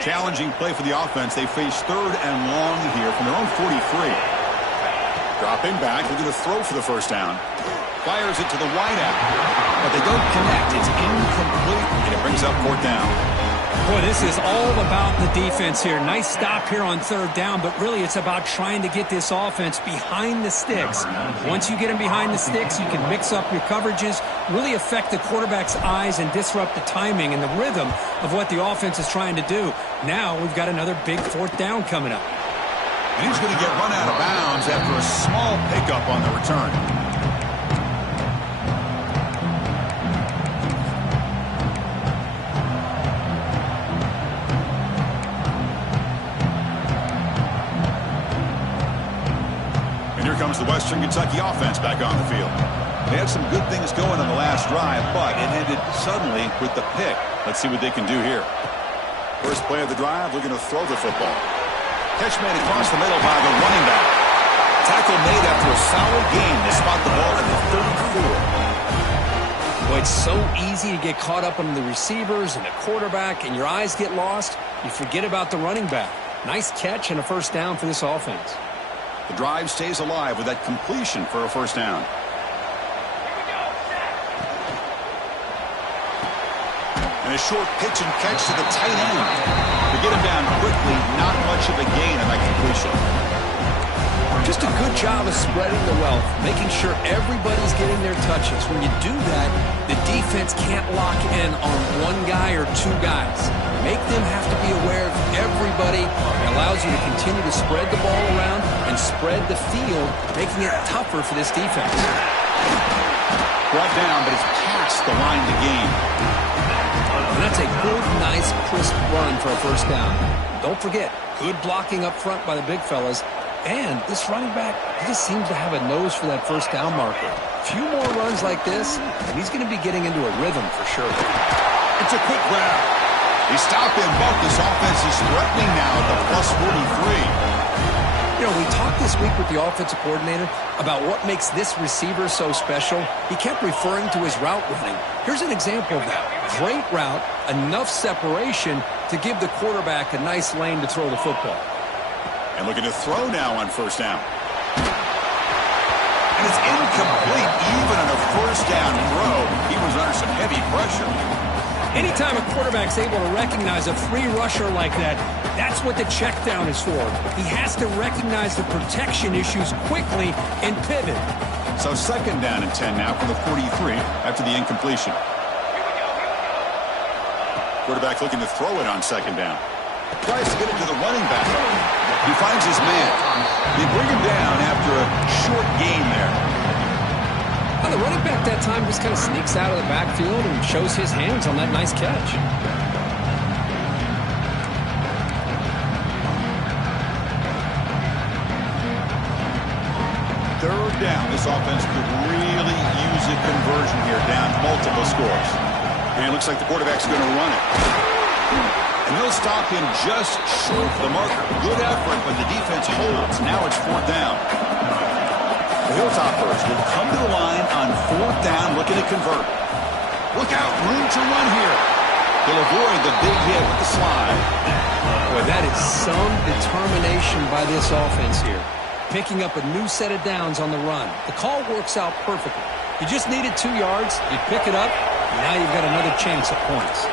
Challenging play for the offense. They face 3rd and long here from their own 43. Dropping back. They're going to throw for the first down. Fires it to the wideout. But they don't connect. It's incomplete. And it brings up 4th down. Boy, this is all about the defense here. Nice stop here on 3rd down, but really it's about trying to get this offense behind the sticks. Once you get them behind the sticks, you can mix up your coverages, really affect the quarterback's eyes and disrupt the timing and the rhythm of what the offense is trying to do. Now we've got another big 4th down coming up. And he's going to get run out of bounds after a small pickup on the return. Here comes the Western Kentucky offense back on the field. They had some good things going on the last drive, but it ended suddenly with the pick. Let's see what they can do here. First play of the drive, looking to throw the football. Catch made across the middle by the running back. Tackle made after a solid gain. They spot the ball at the 34. Boy, it's so easy to get caught up on the receivers and the quarterback, and your eyes get lost. You forget about the running back. Nice catch and a first down for this offense. The drive stays alive with that completion for a first down. And a short pitch and catch to the tight end. To get him down quickly, not much of a gain on that completion. Just a good job of spreading the wealth, making sure everybody's getting their touches. When you do that, the defense can't lock in on one guy or 2 guys. Make them have to be aware of everybody. It allows you to continue to spread the ball around and spread the field, making it tougher for this defense. Brought down, but it's past the line to gain. And that's a good, nice, crisp run for a first down. Don't forget, good blocking up front by the big fellas. And this running back, he just seems to have a nose for that first down marker. A few more runs like this, and he's going to be getting into a rhythm for sure. It's a quick grab. He stopped him, but this offense is threatening now at the plus 43. You know, we talked this week with the offensive coordinator about what makes this receiver so special. He kept referring to his route running. Here's an example of that. Great route, enough separation to give the quarterback a nice lane to throw the football. And looking to throw now on first down. And it's incomplete. Even on a first down throw, he was under some heavy pressure. Anytime a quarterback's able to recognize a free rusher like that, that's what the check down is for. He has to recognize the protection issues quickly and pivot. So 2nd down and 10 now for the 43 after the incompletion. Quarterback looking to throw it on 2nd down. Tries to get it to the running back. He finds his man. They bring him down after a short gain there. Well, the running back that time just kind of sneaks out of the backfield and shows his hands on that nice catch. Third down. This offense could really use a conversion here, down multiple scores. And it looks like the quarterback's going to run it. And they'll stop him just short of the marker. Good effort, but the defense holds. Now it's 4th down. The Hilltoppers will come to the line on 4th down, looking to convert. Look out, room to run here. They'll avoid the big hit with the slide. Boy, that is some determination by this offense here. Picking up a new set of downs on the run. The call works out perfectly. You just needed 2 yards. You pick it up. Now you've got another chance at points.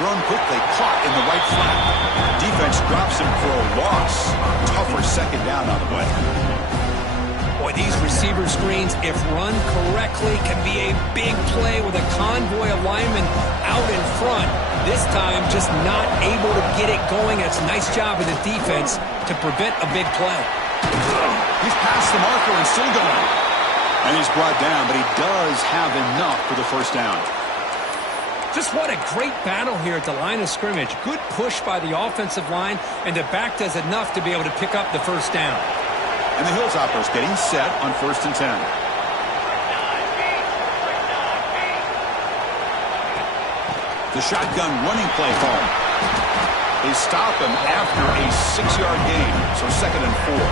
Thrown quickly, caught in the right flat. Defense drops him for a loss. Tougher 2nd down on the way. Boy, these receiver screens, if run correctly, can be a big play with a convoy of linemen out in front. This time, just not able to get it going. It's a nice job of the defense to prevent a big play. He's past the marker and still going. And he's brought down, but he does have enough for the first down. Just what a great battle here at the line of scrimmage. Good push by the offensive line, and the back does enough to be able to pick up the first down. And the Hilltoppers getting set on 1st and 10. The shotgun running play call. They stop him after a 6-yard gain, so 2nd and 4.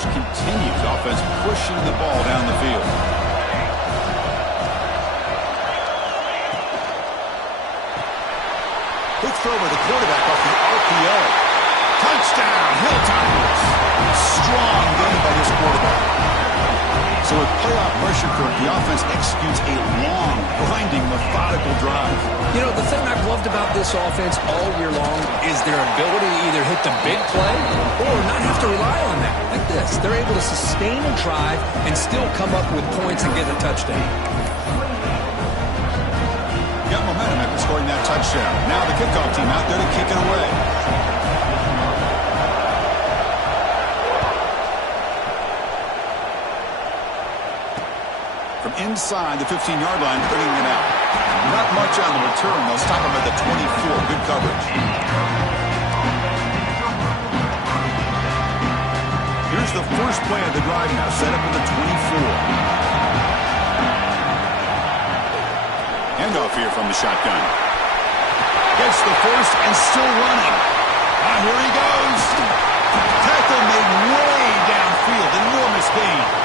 Continues offense pushing the ball down the field. Quick throw by the quarterback off the RPO. Touchdown, Hilltoppers. Strong game by this quarterback. So with playoff pressure current, the offense executes a long, grinding, methodical drive. You know, the thing I've loved about this offense all year long is their ability to either hit the big play or not have to rely on that. Like this, they're able to sustain a drive and still come up with points and get a touchdown. Got momentum after scoring that touchdown. Now the kickoff team out there to kick it away. From inside the 15-yard line, bringing it out. Not much on the return. They'll stop him at the 24. Good coverage. Here's the first play of the drive now. Set up at the 24. Handoff here from the shotgun. Gets the first and still running. Here he goes. Tackle made way downfield. Enormous gain.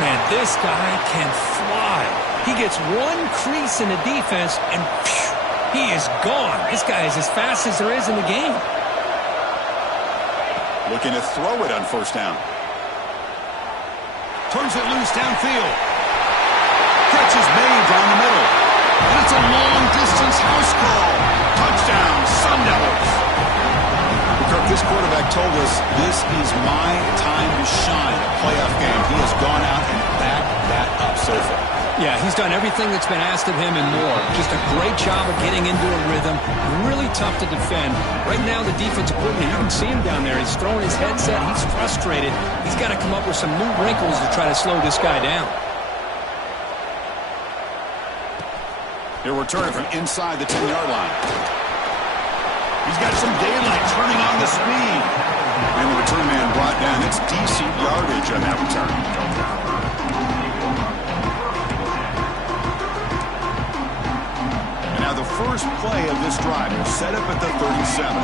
Man, this guy can fly. He gets one crease in the defense, and phew, he is gone. This guy is as fast as there is in the game. Looking to throw it on first down. Turns it loose downfield. Catch is made down the middle. And it's a long-distance house call. Touchdown, Sun Devils. Kirk, this quarterback told us this is my time to shine. A playoff game. He has gone out and backed that up so far. Yeah, he's done everything that's been asked of him and more. Just a great job of getting into a rhythm. Really tough to defend. Right now, the defensive coordinator, you can see him down there. He's throwing his headset. He's frustrated. He's got to come up with some new wrinkles to try to slow this guy down. They're returning from inside the 10-yard line. He's got some daylight turning on the speed. And the return man brought down. It's decent yardage on that return. And now the first play of this drive is set up at the 37.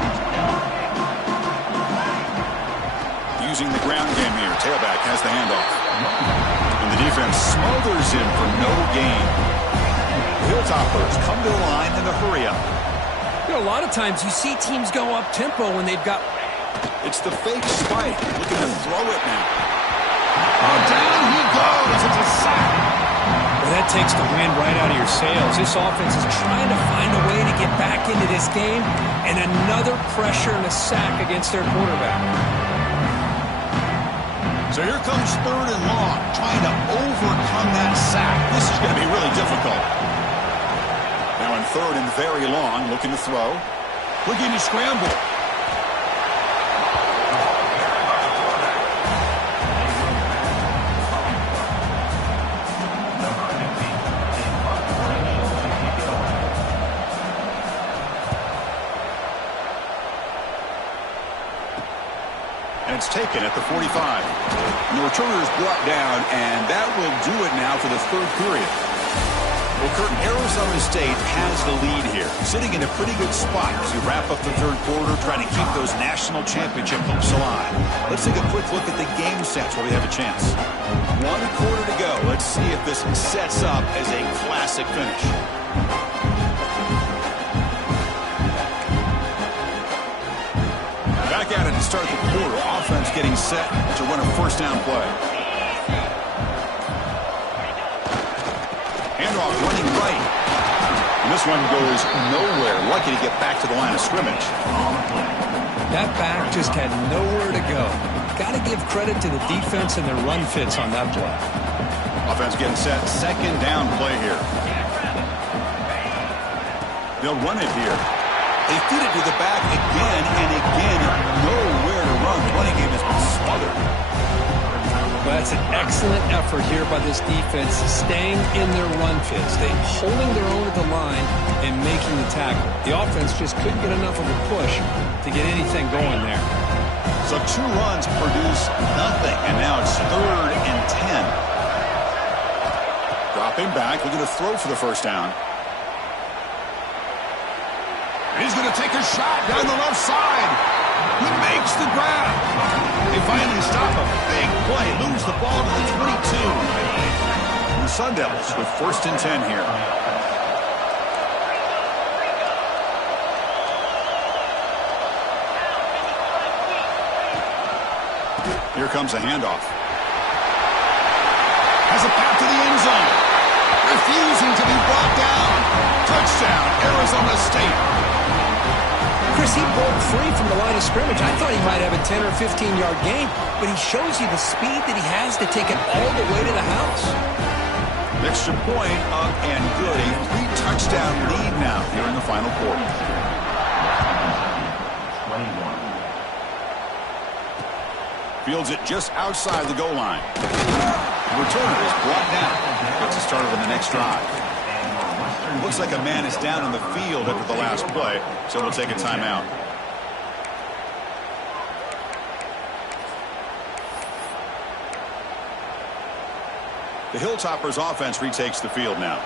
Using the ground game here. Tailback has the handoff. And the defense smothers him for no gain. Hilltoppers come to the line in a hurry up. You know, a lot of times you see teams go up-tempo when they've got... It's the fake spike. Looking to throw it now. Oh, down he goes. It's a sack. Well, that takes the wind right out of your sails. This offense is trying to find a way to get back into this game, and another pressure and a sack against their quarterback. So here comes 3rd and long, trying to overcome that sack. This is going to be really difficult. Now in 3rd and very long, looking to throw. Looking to scramble. And it's taken at the 45. And the returner is brought down, and that will do it now for the 3rd period. Well, Kurt, Arizona State has the lead here, sitting in a pretty good spot as we wrap up the 3rd quarter, trying to keep those national championship hopes alive. Let's take a quick look at the game sets where we have a chance. 1 quarter to go. Let's see if this sets up as a classic finish. Back at it to start the quarter. Offense getting set to run a first down play. Handoff running right. And this one goes nowhere. Lucky to get back to the line of scrimmage. That back just had nowhere to go. Got to give credit to the defense and their run fits on that play. Offense getting set. 2nd down play here. They'll run it here. They feed it to the back again and again. Nowhere to run. The running game has been smothered. Well, that's an excellent effort here by this defense, staying in their run fits. They holding their own at the line and making the tackle. The offense just couldn't get enough of a push to get anything going there. So 2 runs produce nothing, and now it's 3rd and 10. Dropping back, looking to throw for the first down. And he's going to take a shot down the left side. He makes the grab. They finally stop a big play, lose the ball to the 22. The Sun Devils with 1st and 10 here. Here comes a handoff. Has a path to the end zone. Refusing to be brought down. Touchdown, Arizona State. Chris, he broke free from the line of scrimmage. I thought he might have a 10 or 15-yard gain, but he shows you the speed that he has to take it all the way to the house. Extra point up and good. A 3-touchdown lead now here in the final quarter. 21. Fields it just outside the goal line. The returner is brought down. Gets it started on the next drive. Looks like a man is down on the field after the last play, so we'll take a timeout. The Hilltoppers offense retakes the field now.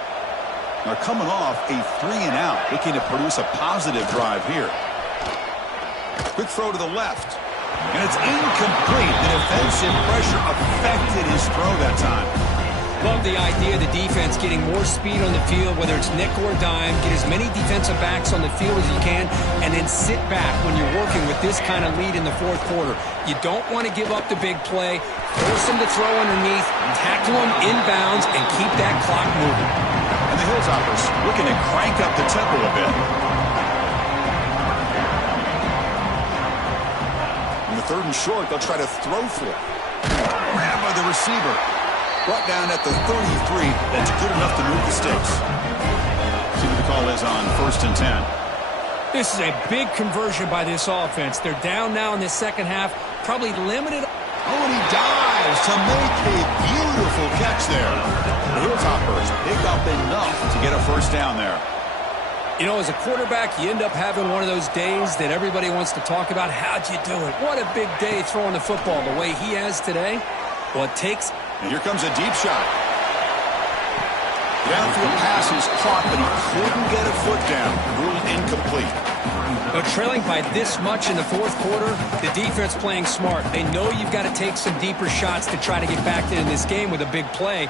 They're coming off a 3-and-out, looking to produce a positive drive here. Quick throw to the left. And it's incomplete. The defensive pressure affected his throw that time. Love the idea of the defense getting more speed on the field, whether it's nickel or dime. Get as many defensive backs on the field as you can, and then sit back when you're working with this kind of lead in the 4th quarter. You don't want to give up the big play. Force them to throw underneath, tackle them inbounds, and keep that clock moving. And the Hilltoppers looking to crank up the tempo a bit. In the 3rd and short, they'll try to throw for it. Grabbed by the receiver. Brought down at the 33. That's good enough to move the sticks. See what the call is on 1st and 10. This is a big conversion by this offense. They're down now in the second half. Probably limited. Oh, and he dives to make a beautiful catch there. The Hilltoppers pick up enough to get a first down there. You know, as a quarterback, you end up having one of those days that everybody wants to talk about. How'd you do it? What a big day throwing the football the way he has today. Well, it takes... And here comes a deep shot. Downfield pass is caught, but he couldn't get a foot down. Ruled incomplete. But trailing by this much in the 4th quarter, the defense playing smart. They know you've got to take some deeper shots to try to get back in this game with a big play.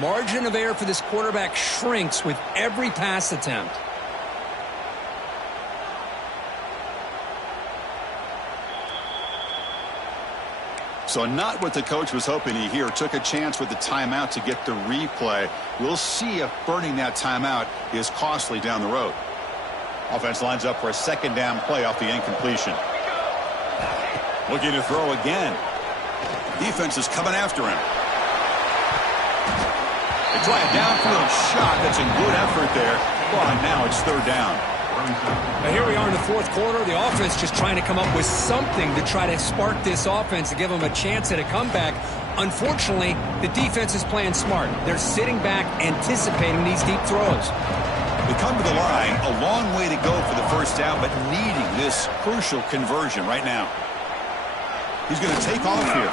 Margin of error for this quarterback shrinks with every pass attempt. So not what the coach was hoping to hear. Took a chance with the timeout to get the replay. We'll see if burning that timeout is costly down the road. Offense lines up for a 2nd down play off the incompletion. Looking to throw again. Defense is coming after him. They try a downfield shot. That's a good effort there. Well, and now it's 3rd down. Now here we are in the 4th quarter. The offense just trying to come up with something to try to spark this offense to give them a chance at a comeback. Unfortunately, the defense is playing smart. They're sitting back, anticipating these deep throws. They come to the line, a long way to go for the first down, but needing this crucial conversion right now. He's going to take off here.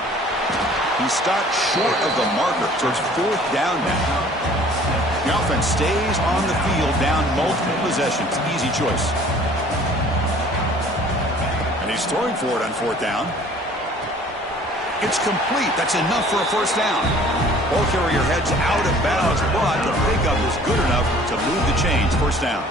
He stopped short of the marker, so it's 4th down now. The offense stays on the field, down multiple possessions. Easy choice. And he's throwing for it on 4th down. It's complete. That's enough for a first down. Ball carrier heads out of bounds, but the pickup is good enough to move the chains. First down.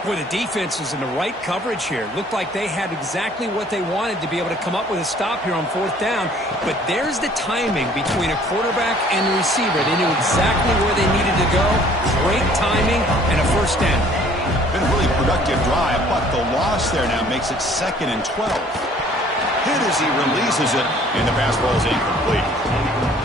Boy, the defense is in the right coverage here. Looked like they had exactly what they wanted to be able to come up with a stop here on 4th down. But there's the timing between a quarterback and the receiver. They knew exactly where they needed to go. Great timing and a first down. Been a really productive drive, but the loss there now makes it 2nd and 12. Hit as he releases it, and the pass ball is incomplete.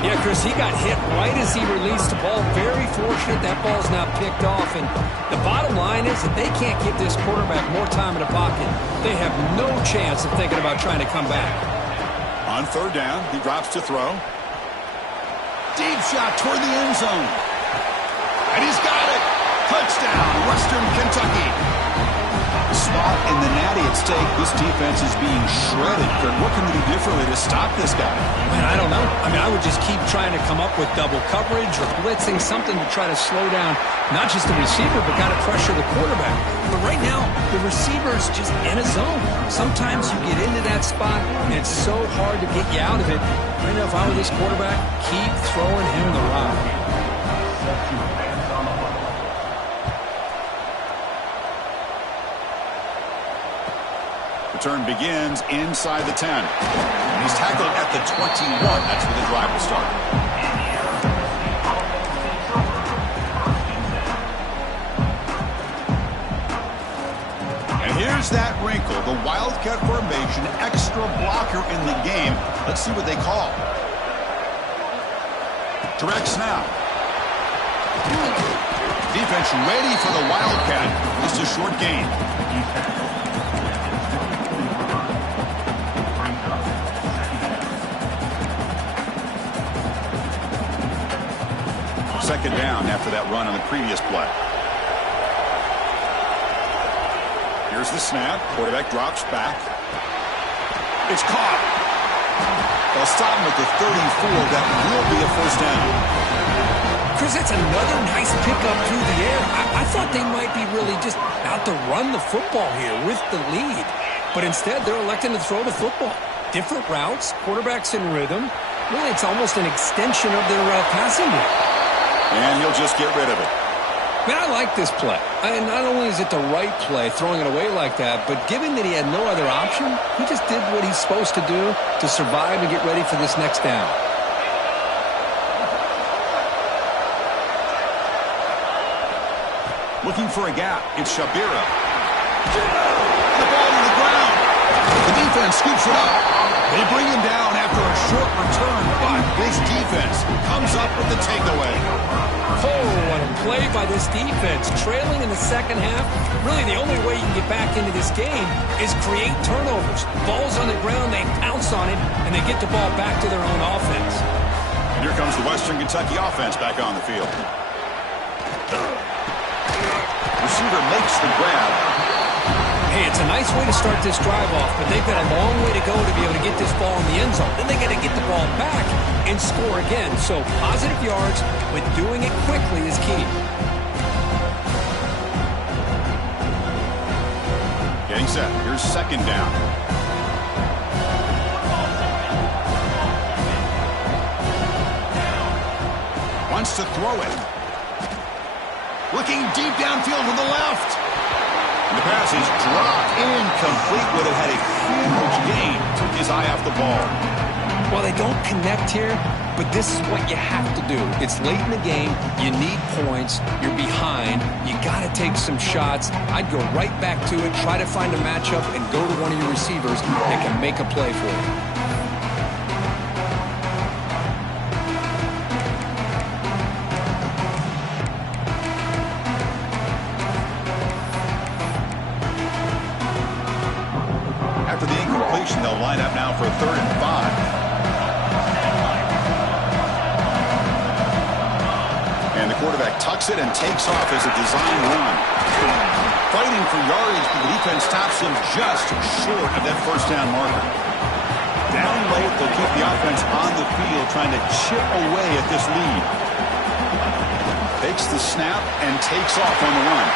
Yeah, Chris, he got hit right as he released the ball. Very fortunate that ball's now picked off. And the bottom line is that they can't give this quarterback more time in the pocket. They have no chance of thinking about trying to come back. On third down, he drops to throw. Deep shot toward the end zone. And he's got it. Touchdown, Western Kentucky. Spot in the natty at stake. This defense is being shredded. Kurt, what can they do differently to stop this guy? Man, I don't know. I mean, I would just keep trying to come up with double coverage or blitzing, something to try to slow down not just the receiver, but got to pressure the quarterback. But right now, the receiver's just in a zone. Sometimes you get into that spot, and it's so hard to get you out of it. Right now, if I were this quarterback, keep throwing him the rock. Return begins inside the 10. And he's tackled at the 21. That's where the drive will start. And here's that wrinkle. The Wildcat formation, extra blocker in the game. Let's see what they call. Direct snap. Defense ready for the Wildcat. Just a short gain. Second down after that run on the previous play. Here's the snap. Quarterback drops back. It's caught. They'll stop him at the 34. That will be a first down. Chris, that's another nice pickup through the air. I thought they might be really just out to run the football here with the lead. But instead, they're electing to throw the football. Different routes, quarterbacks in rhythm. Really, it's almost an extension of their passing game. And he'll just get rid of it. Man, I like this play. Not only is it the right play, throwing it away like that, but given that he had no other option, he just did what he's supposed to do to survive and get ready for this next down. Looking for a gap. It's Shabira. The ball to the ground. The defense scoops it up. They bring him down after a short return, but this defense comes up with the takeaway. Oh, what a play by this defense. Trailing in the second half. Really, the only way you can get back into this game is create turnovers. Ball's on the ground, they pounce on it, and they get the ball back to their own offense. And here comes the Western Kentucky offense back on the field. Receiver makes the grab. Hey, it's a nice way to start this drive off, but they've got a long way to go to be able to get this ball in the end zone. Then they got to get the ball back and score again. So positive yards, but doing it quickly is key. Getting set. Here's second down. Wants to throw it. Looking deep downfield to the left. And the pass is dropped incomplete. Would have had a huge gain. Took his eye off the ball. Well, they don't connect here, but this is what you have to do. It's late in the game. You need points. You're behind. You got to take some shots. I'd go right back to it, try to find a matchup, and go to one of your receivers that can make a play for you. After the incompletion, they'll line up now for 3rd and 5. And the quarterback tucks it and takes off as a design run. Fighting for yardage, but the defense stops him just short of that first down marker. Down late, they'll keep the offense on the field, trying to chip away at this lead. Takes the snap and takes off on the run.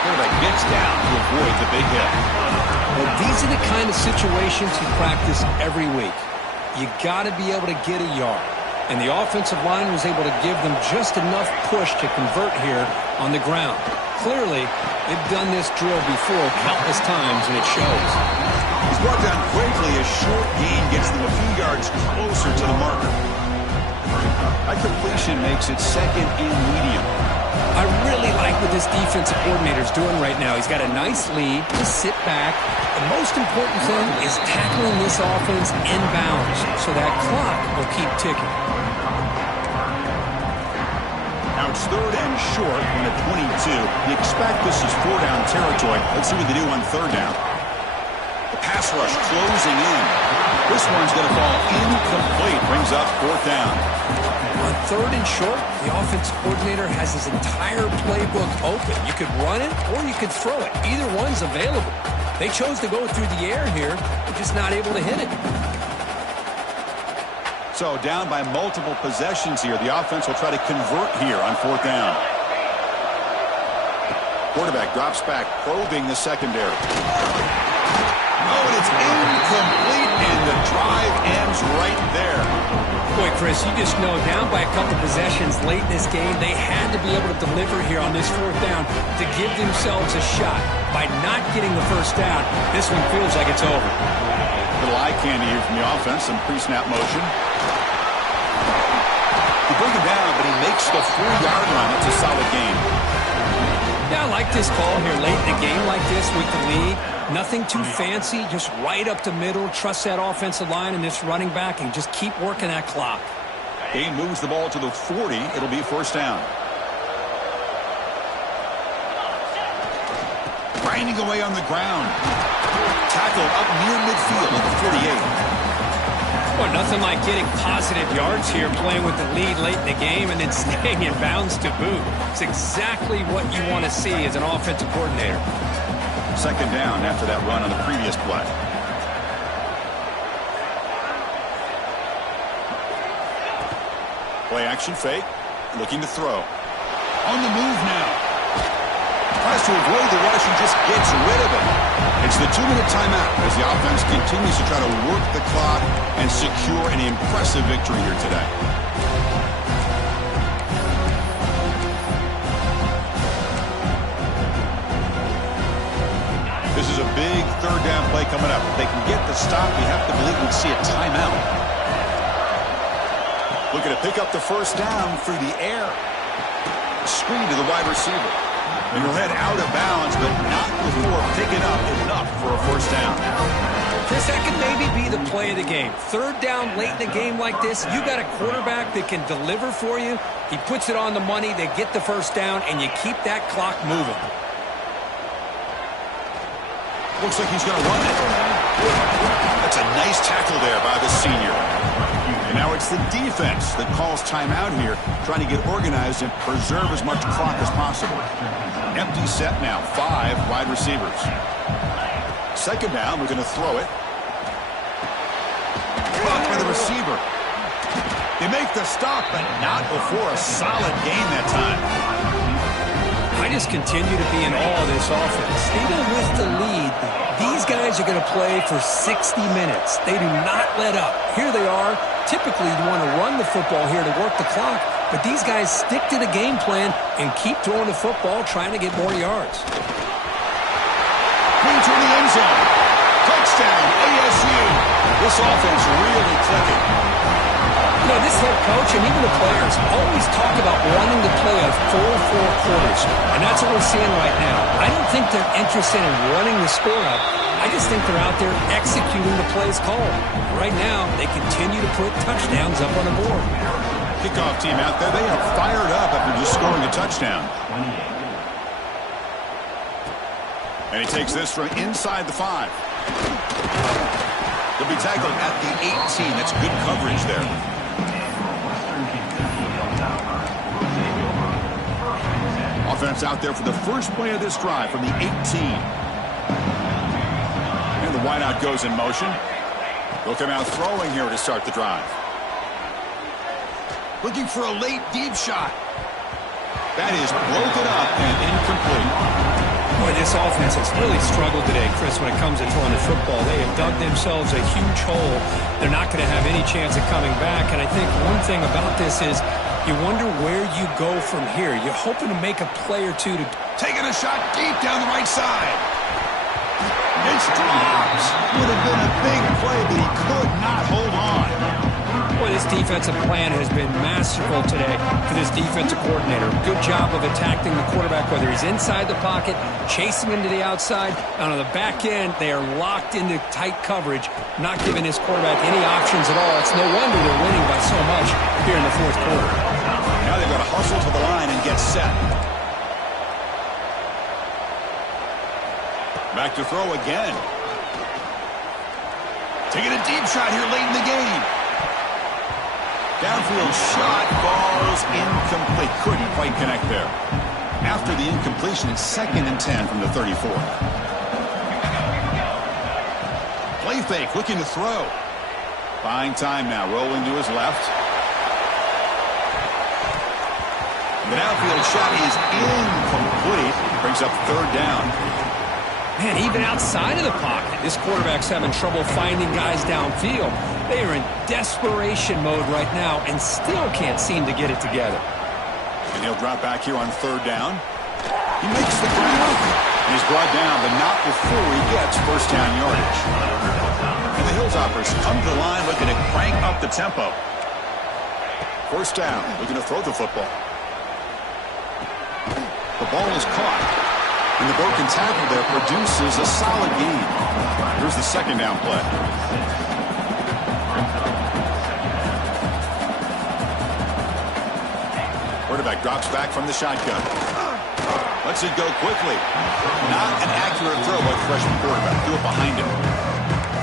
Quarterback gets down to avoid the big hit. Well, these are the kind of situations you practice every week. You got to be able to get a yard. And the offensive line was able to give them just enough push to convert here on the ground. Clearly, they've done this drill before countless times, and it shows. He's brought down quickly. A short gain gets them a few yards closer to the marker. That completion makes it 2nd and medium. I really like what this defensive coordinator is doing right now. He's got a nice lead. Just sit back. The most important thing is tackling this offense inbounds so that clock will keep ticking. it's 3rd and short when at 22. You expect this is 4-down territory. Let's see what they do on 3rd down. The pass rush closing in. This one's going to fall incomplete. Brings up 4th down. On 3rd and short, the offensive coordinator has his entire playbook open. You could run it or you could throw it. Either one's available. They chose to go through the air here. They're just not able to hit it. So down by multiple possessions here. The offense will try to convert here on 4th down. Quarterback drops back, probing the secondary. Oh, and it's incomplete, and the drive ends right there. Boy, Chris, you just know down by a couple possessions late in this game, they had to be able to deliver here on this 4th down to give themselves a shot. By not getting the 1st down, this one feels like it's over. Little eye candy here from the offense, some pre-snap motion. They bring him down, but he makes the 4-yard line. It's a solid game. Yeah, I like this call here late in the game like this with the lead. Nothing too fancy, just right up the middle. Trust that offensive line and this running back and just keep working that clock. Game moves the ball to the 40. It'll be 1st down. Grinding away on the ground. Tackled up near midfield at the 48. Well, nothing like getting positive yards here, playing with the lead late in the game and then staying in bounds to boot. It's exactly what you want to see as an offensive coordinator. 2nd down after that run on the previous play. Play action fake. Looking to throw. On the move now. Tries to avoid the rush and just gets rid of it. It's the 2-minute timeout as the offense continues to try to work the clock and secure an impressive victory here today. This is a big 3rd down play coming up. If they can get the stop, you have to believe we'd see a timeout. Looking to pick up the 1st down through the air. Screen to the wide receiver. And he'll head out of bounds, but not before picking up enough for a 1st down. Chris, that could maybe be the play of the game. 3rd down late in the game like this, you got a quarterback that can deliver for you. He puts it on the money, they get the 1st down, and you keep that clock moving. Looks like he's going to run it. That's a nice tackle there by the senior. And now it's the defense that calls timeout here, trying to get organized and preserve as much clock as possible. Empty set now, 5 wide receivers. 2nd down, we're going to throw it. Caught by the receiver. They make the stop, but not before a solid gain that time. I just continue to be in awe of this offense. Even with the lead, these guys are going to play for 60 minutes. They do not let up. Here they are. Typically, you want to run the football here to work the clock, but these guys stick to the game plan and keep throwing the football, trying to get more yards. Into the end zone. Touchdown, ASU. This offense really clicking. You know, this head coach and even the players always talk about wanting to play a full 4 quarters, and that's what we're seeing right now. I don't think they're interested in running the score up. I just think they're out there executing the plays called. Right now, they continue to put touchdowns up on the board. Kickoff team out there, they are fired up after just scoring a touchdown. And he takes this from inside the 5. He'll be tackled at the 18. That's good coverage there. Offense out there for the first play of this drive from the 18. And the wideout goes in motion. They'll come out throwing here to start the drive. Looking for a late deep shot. That is broken up and incomplete. Boy, this offense has really struggled today, Chris, when it comes to throwing the football. They have dug themselves a huge hole. They're not going to have any chance of coming back. And I think one thing about this is you wonder where you go from here. You're hoping to make a play or two. Taking a shot deep down the right side. It's dropped. Would have been a big play, but he could not hold on. Boy, this defensive plan has been masterful today for this defensive coordinator. Good job of attacking the quarterback, whether he's inside the pocket, chasing him to the outside. And on the back end, they are locked into tight coverage, not giving his quarterback any options at all. It's no wonder they're winning by so much here in the 4th quarter. Now they've got to hustle to the line and get gets set. Back to throw again. Taking a deep shot here late in the game. Downfield shot falls incomplete. Couldn't quite connect there. After the incompletion, it's 2nd and 10 from the 34. Play fake, looking to throw. Buying time now, rolling to his left. The downfield shot is incomplete. Brings up 3rd down. Man, even outside of the pocket, this quarterback's having trouble finding guys downfield. They are in desperation mode right now and still can't seem to get it together. And he'll drop back here on 3rd down. He makes the grab. And he's brought down, but not before he gets 1st down yardage. And the Hilltoppers come to the line looking to crank up the tempo. 1st down, looking to throw the football. The ball is caught. And the broken tackle there produces a solid gain. Here's the 2nd down play. Quarterback drops back from the shotgun. Lets it go quickly. Not an accurate throw by the freshman quarterback. Threw it behind him.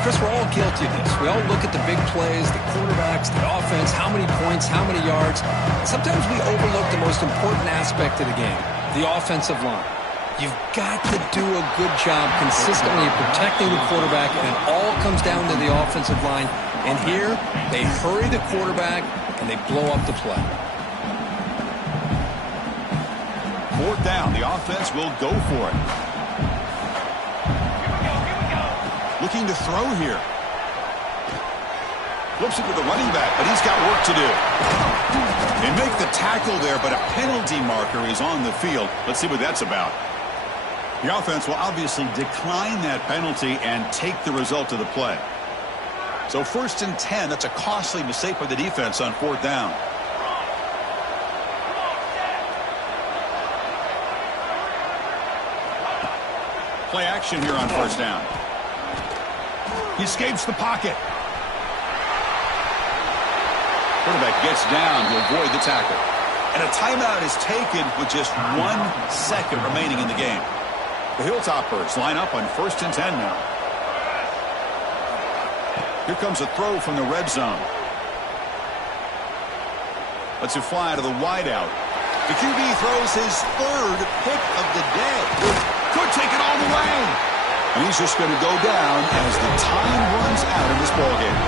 Chris, we're all guilty of this. We all look at the big plays, the quarterbacks, the offense, how many points, how many yards. Sometimes we overlook the most important aspect of the game, the offensive line. You've got to do a good job consistently protecting the quarterback, and it all comes down to the offensive line. And here, they hurry the quarterback, and they blow up the play. 4th down, the offense will go for it. Looking to throw here. Flips it to the running back, but he's got work to do. They make the tackle there, but a penalty marker is on the field. Let's see what that's about. The offense will obviously decline that penalty and take the result of the play. So 1st and 10, that's a costly mistake by the defense on 4th down. Play action here on 1st down. He escapes the pocket. Quarterback gets down to avoid the tackle. And a timeout is taken with just 1 second remaining in the game. The Hilltoppers line up on 1st and 10 now. Here comes a throw from the red zone. Lets it fly to the wideout. The QB throws his 3rd pick of the day. Could take it all the way. And he's just going to go down as the time runs out in this ballgame.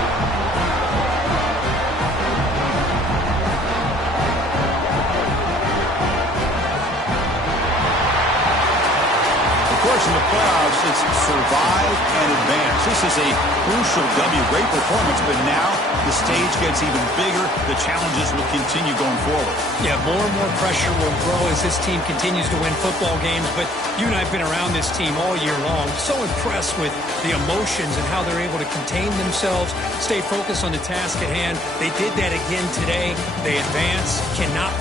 Of course, in the playoffs, it's survive and advance. This is a crucial W. Great performance, but now the stage gets even bigger. The challenges will continue going forward. Yeah, more and more pressure will grow as this team continues to win football games. But you and I have been around this team all year long. So impressed with the emotions and how they're able to contain themselves, stay focused on the task at hand. They did that again today. They advance, cannot